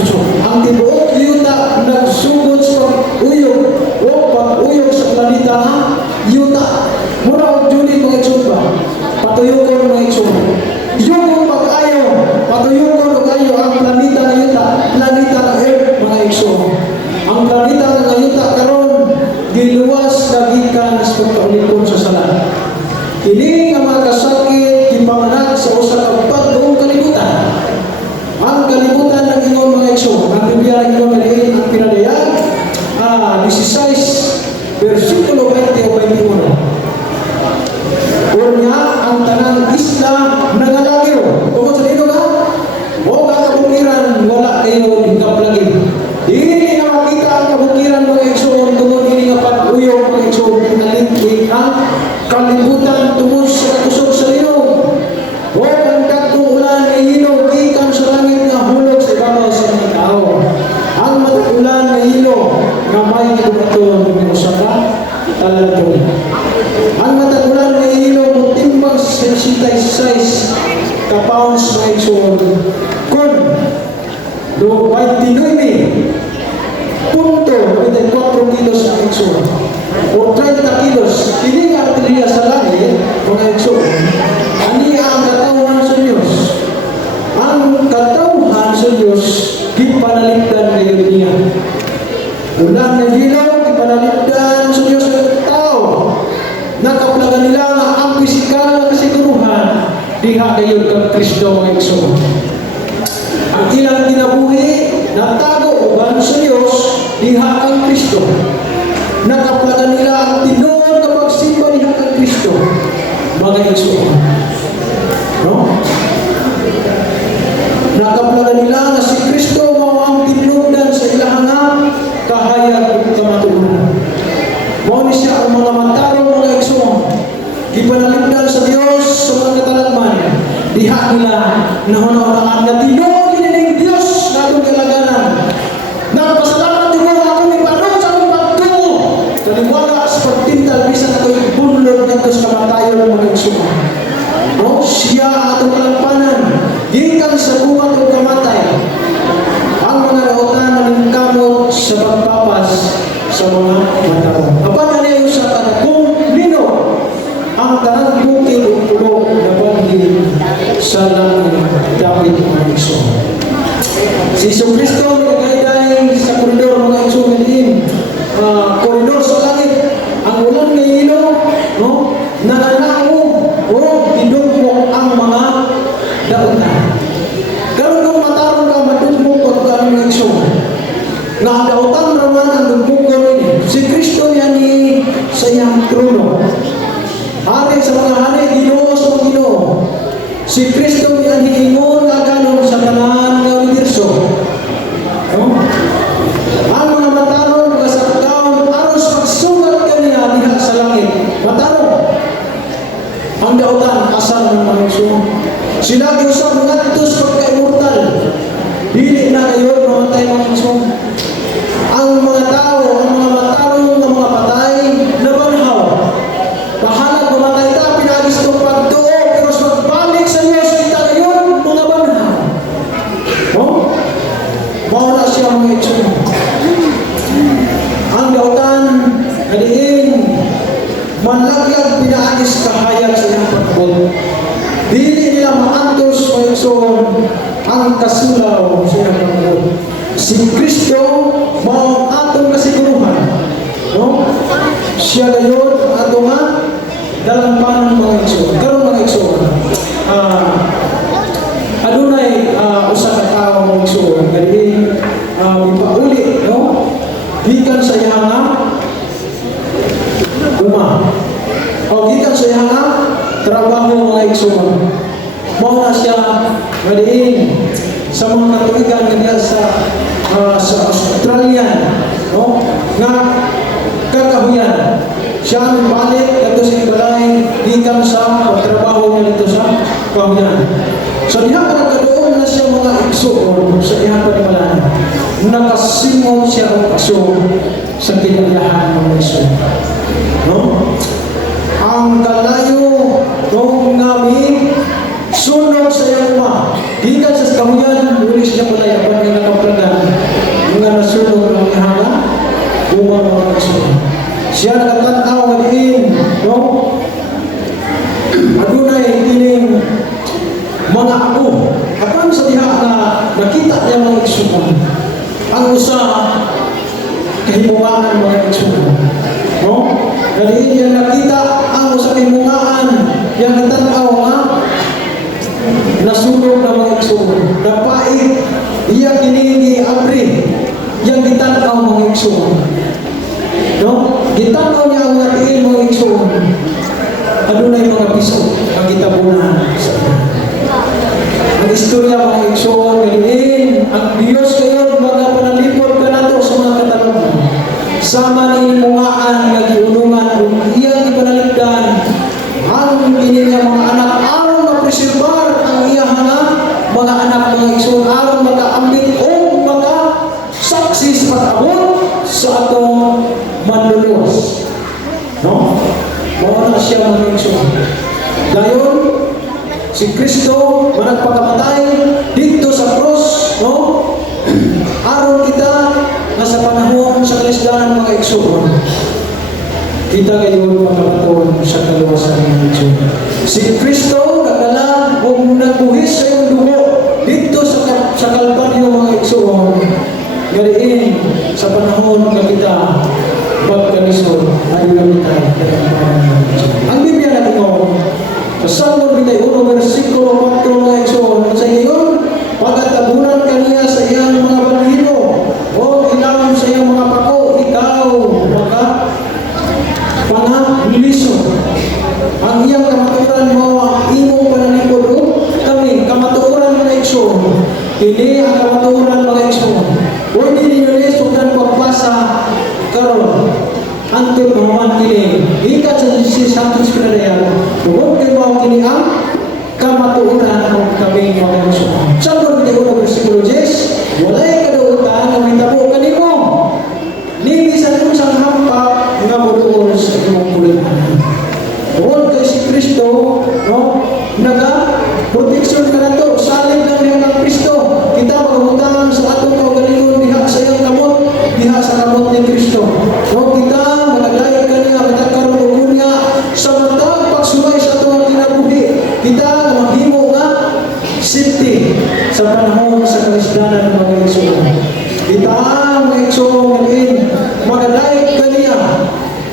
puso. Ang tibuok yuta nagsugod sa pag-uyog o pag-uyog sa planeta nga yuta. Muna og Juli mga igsoon ba? Patuyokon mga igsoon. Yung pag-ayo, patuyokon og ayo ang planeta nga yuta, planeta nga Earth mga igsoon. Ang planeta nga yuta karon giluwas gikan sa pagkaulikon sa sala. Kini nga mga kasakit gipamanag sa usa ka bagong kalibutan. Ang kalibutan ng ingon mga igsoon, ang Biblia ng ingon ang pinadayag 16 versikulo 20 o 21. Unya ang tanang isla nangalagyo. Tungkol sa dito ka? O kabukiran wala kayo hinggaplagi. Dili na makita ang kabukiran mga igsoon tungkol ini nga pag-uyog mga igsoon pinalingking ang kalibutan tungkol sa kusog sa linog. O ang dagkong ulan ay hilog ikan sa langit nga hulog sa ibabaw sa mga tao. Ang matulan ay hilog na may kibukaton ng usaka talatong. Ang matagulan ay hilog timbang sa 66 ka-pounds na igsoon. Kung 29 punto 4 kilos na igsoon o 30 kilos hindi nga artiliya sa langit mga igsoon. Ani ang katawhan sa Diyos. Ang katawhan sa Diyos gipanaligdan ngayon niya. Ulan na hilaw gipanaligdan sa Diyos ng tao. Nakaplagan nila nga ang pisikal na kasiguruhan diha kayo kang Kristo mga igsoon. Ang ilang kinabuhi natago uban sa Diyos diha kang Kristo. Nakaplagan nila ang tinuod na pagsimba diha kang Kristo mga igsoon. No? Nakaplagan nila na si Kristo mao ang tinubdan sa ilahang kahayag ug kamatuoran. Mao ni siya ang mga matarong mga igsoon. Gipanaligdan sa Dios sa mga katalagman. Diha nila nahunahunaan nga tinuod ni Dios na atong kalaganan. Nagpasalamat din ako ni Padre sa akong pagtuo. Kaniwala sa pagtintal bisan ako ibunlod ngadto sa kamatayon ng mga igsoon. No? Siya ang atong kalagpanan. Gikan sa buhat ug kamatay. Ang mga nautan ng kamot sa pagpapas sa mga matarong. Apan niya sa kadakong lino ang tanang bukid ug pulo na baghi sa langit dapit mga igsoon. Si Kristo nagayday sa koridor mga igsoon din. Koridor sa langit. Ang ulan nga ilo, no? Nananaw o idugmok ang mga dautan. Karon kung matarong ka madugmok o ka mga igsoon. Nga ang dautan raman ang dugmok ini. Si Kristo yan ni sa iyang trono. Hari sa mga hari, Ginoo sa mga Ginoo. Si Kristo yan hiingon nga kanon sa tanan nga universo. No? Ang mga matarong mga sakdaon aros pagsugat kaniya diha sa langit. Matarong. Ang dautan asal ng mga igsoon. Sila giusab ngadto sa pagka-immortal. Dili na kayo mamatay mga igsoon. Ang mga tao, ang mga matarong ng mga patay nabanhaw. Bahala mamatay ta pinagis tong pagtuo pero sa pagbalik sa Diyos kita ngayon mga banhaw. No? Mao na siya mga igsoon. Ang dautan kadiin manlaglag pinaagis kahayag sa iyang pagkabot. Dili nila maantos mga igsoon ang kasulaw sa iyang pagkabot. Si Kristo mao atong kasiguruhan. No? Siya gayon atong dalampanan mga igsoon. Karon mga igsoon. Adunay usa ka tawo mga igsoon kadi ipauli no? Gikan sa iyang o gikan sa iyang trabaho mga igsoon. Mao na siya madiin sa mga katuigan nga sa Australia, no? Nga kakahuyan. Siya ang balik dito sa balay gikan sa pagtrabaho niya dito sa kahuyan. So diha pa nagkadoon na siya mga igsoon sa iyang panimalanan. Nakasimon siya ang igsoon sa kinalahan ng igsoon. No? Ang kalayo nung namin sunog sa iyang gikan sa kahuyan, ulis siya pala yung pag-nakaplagan Siya nakatanaw nga diin, no? Adunay kining mga ako. Apan sa diha na nakita niya mga igsuon. Ang usa kahimungaan mga igsuon. No? Kadiin niya nakita ang usa kahimungaan yang natanaw nga nasunog na mga igsuon. Napait iya kini abri yang ditanaw mga igsuon. No? Gitanaw niya ang natiin mga igsuon. Adunay mga piso ang gitabunan sa iya. Ang istorya mga igsoon ngayon, ang Diyos kayo mga panalipod ka nato sa mga katanungan. Sama ni mungaan nga giunungan ug iyang ipanaligdan ang kiniya mga anak aron mapreserbar ang iyang mga anak mga igsoon aron makaambit o mga saksi sa pag-abot sa atong manluluwas. No? Mao na siya mga igsoon. Dayon si Kristo managpakamatay dito sa cross, no? Aron kita nga sa panahon sa kalisdanan mga igsoon. Kita ngayon makapatuon sa kaluwasan ng igsoon. Si Kristo nagdala o nagbuhis sa iyong dugo dito sa Kalbaryo mga igsoon. Galiin sa panahon nga kita pagkalisod ay gamitan. Ang Biblia na ito sa Salmo 21 versikulo 4 mga igsoon sa iyon pagkatabunan kaniya sa iyang mga balhino o ilawon sa iyang mga pako ikaw maka pangliso ang iyang kamaturan mo ang imong panalipod kami kamaturan mga igsoon kini ang kamaturan mga igsoon o hindi ninyo lisugdan pagbasa karon antil mahuman kini ikat sa Jesus Santos Pinadayan tungkol kay mga kini ang kamatuuran ng kaming mga igsoon. Salmo 21 versikulo 10 walay kadautan nga mahitabo kanimo ni bisan unsang hampa nga moduol sa imong pulitan. Tungkol kay si Kristo, no, naga-proteksyon ka na to, salig lang niya ng Kristo. Kita magabutang sa atong kaugalingon diha sa iyang kamot, diha sa kamot ni Kristo. No, kita magagayag ka niya, matagkaroon o niya sa matag pagsumay sa atong kinabuhi. Kita maghimo nga safety sa panahon sa kalisdanan ng mga igsoon. Kita mga igsoon ngayon, magagayag ka niya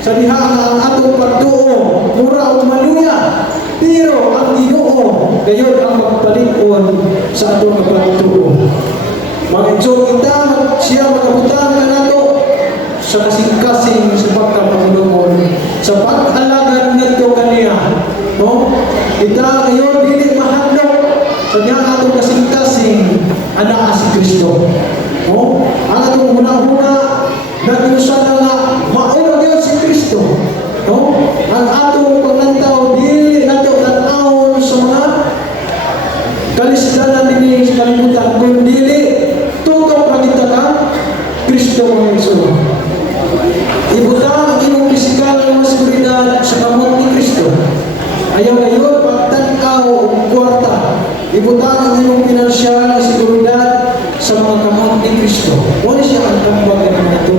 sa diha nga ang atong pagtuo, mura o maluya, pero ang Ginoo gayon ang magpalikon sa atong pagtuo. Mga igsoon kita, siya magabutang ka nato sa kasing-kasing sa pagkapagulungon, sa pag-alagan nito kaniya. No? Kita ngayon dili mahadlok sa diha atong kasing-kasing anaa si Kristo. No? Ang atong una-una nag-inusan na nga mauna yun si Kristo. No? Ang atong pagnantaw dili nato tanawon sa mga kalisdanan din sa kalibutan kung dili tutok na kita ka Kristo mga igsoon. Ibutang ang imong pisikal na seguridad sa kamot ni Kristo. Ayaw ngayon pagtanaw o kwarta. Ibutang ang imong pinansyal na seguridad sa mga kamot ni Kristo. Wala siya ang tambag na ito.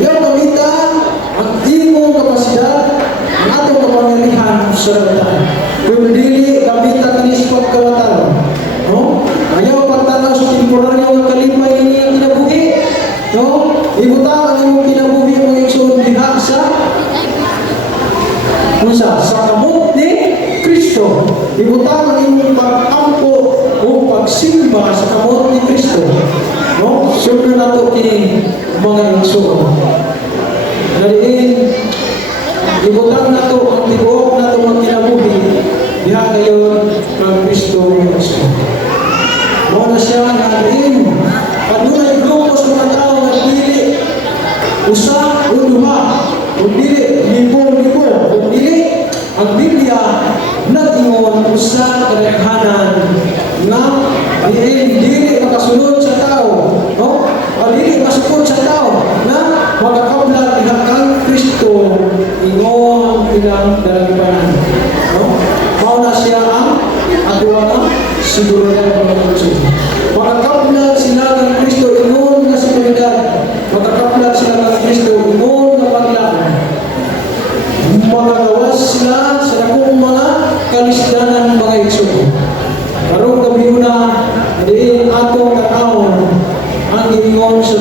Ayaw gamitan ang imong kapasidad, ang atong kapangyarihan sa ragatan. Kung dili gamitan ni sa pagkawatan. No? Ayaw pagtanaw sa temporaryo ng kalimay niya kinabuhi. No? Ibutang ang imong kinabuhi mga igsoon diha sa kamot ni Kristo. Ibutang ang imong pag-ampo o pagsimba sa kamot ni Kristo. No? Sunod na ito kini mga igsoon. Naliin, ibutang na ito ang tibuok na ito mga kinabuhi diha ngayon ng Kristo mga igsoon. Mga na siya naliin, adunay grupo sa mga tao na dili usa o duha o dili libo-libo o dili ang Biblia nag-ingon usa kadaghanan nga dili makasunod sa tao, no? O dili masukod sa tao na makakabla diha kang Kristo ingon ilang dalagipanan, no? Mao na siya ang adwa nga seguridad ng igsoon. Makakabla sila ng Kristo ingon nga seguridad, makakabla sila ng Kristo ingon nga paglaban.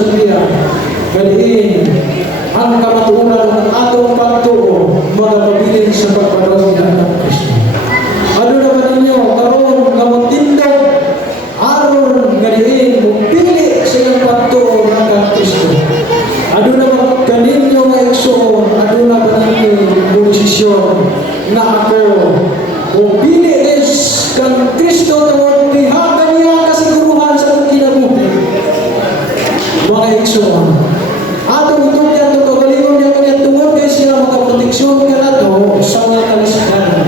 Samaria. Galiin, ang kamatuuran ng atong pagtuo, magpabilin sa pagpadawin ng Kristo. Ano naman ninyo, karoon nga magtindog, aron galiin, magpili sa iyong pagtuo ng Kristo. Ano naman kaninyo nga igsoon, ano naman ninyo posisyon na ako, magpili is kang Kristo tawag dihagan niya kasiguruhan sa akong kinabuhi. Mga igsoon, atong itong yan, itong kagalingon niya kanya tungod kay siya makaproteksyon ka na to sa mga kalisihan.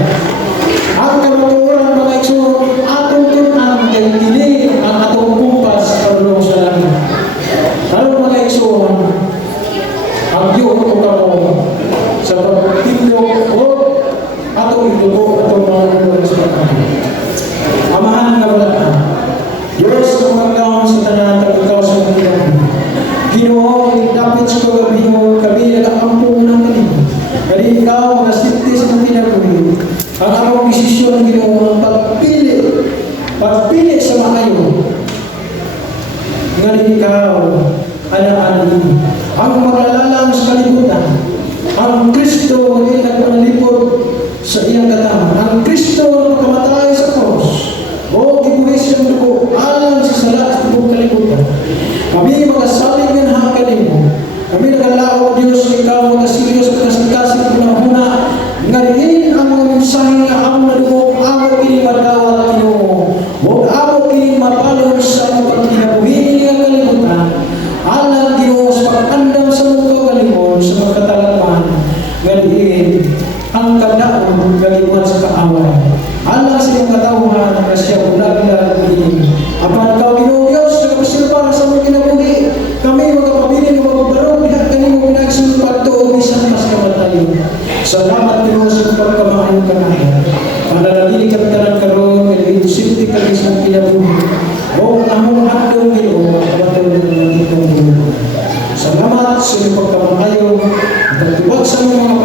Ang kamatuoran mga igsoon, atong tunan kay kini ang atong kumpas karulong sa langit. Ano mga igsoon, ang yun ko kamo sa pagtindog o atong itubo atong mga kulong sa pagkakas. Amahan nga wala. Diyos ang magkaon sa tanan tagkaw sa mga Ginoo, dapat sa kagabiho, kami nag-aampo ng kanina. Kaya ikaw, nasipti sa mga pinagawin. Ang akong desisyon, Ginoo, ang pagpili sa makayo. Nga ikaw, alaan ang maglalalang sa kalibutan. Ang Kristo, hindi nagpanalipod sa iyang katawan. Ang Kristo, nakamatay sa cross. O ibuhis yung dugo, alang sa salat sa buong kalibutan. Kami magasaling ng hakanin mo. Kami nagalao, Diyos, ikaw magasilyos at kasing-kasing punang-huna. Ngariin ang mga mensahe na ang nalubo, ako kining madawat Ginoo. Huwag ako kining mapalon sa mga kinabuhin ng kalibutan. Alang Ginoo sa pag-andam sa mga kagalingon, sa mga katalaman. Ngariin ang kadaon, galiwan sa kaaway. Alang sa iyong katauhan na siya bulag-lag ini. Apan ikaw, Ginoo Diyos, nagpasilpa sa mga kinabuhi. Kami magkapabilin ng magbabarong diha kanimo pinagsulpat to bisan mas kamatayon. Salamat Ginoo sa pagkamaayong kanayan. Mananatili kami tanan karon kay idusinti kami sa kinabuhi. O namong handong Ginoo, wato ng itong buhay. Salamat sa iyong pagkamaayo at pagtuwag sa mga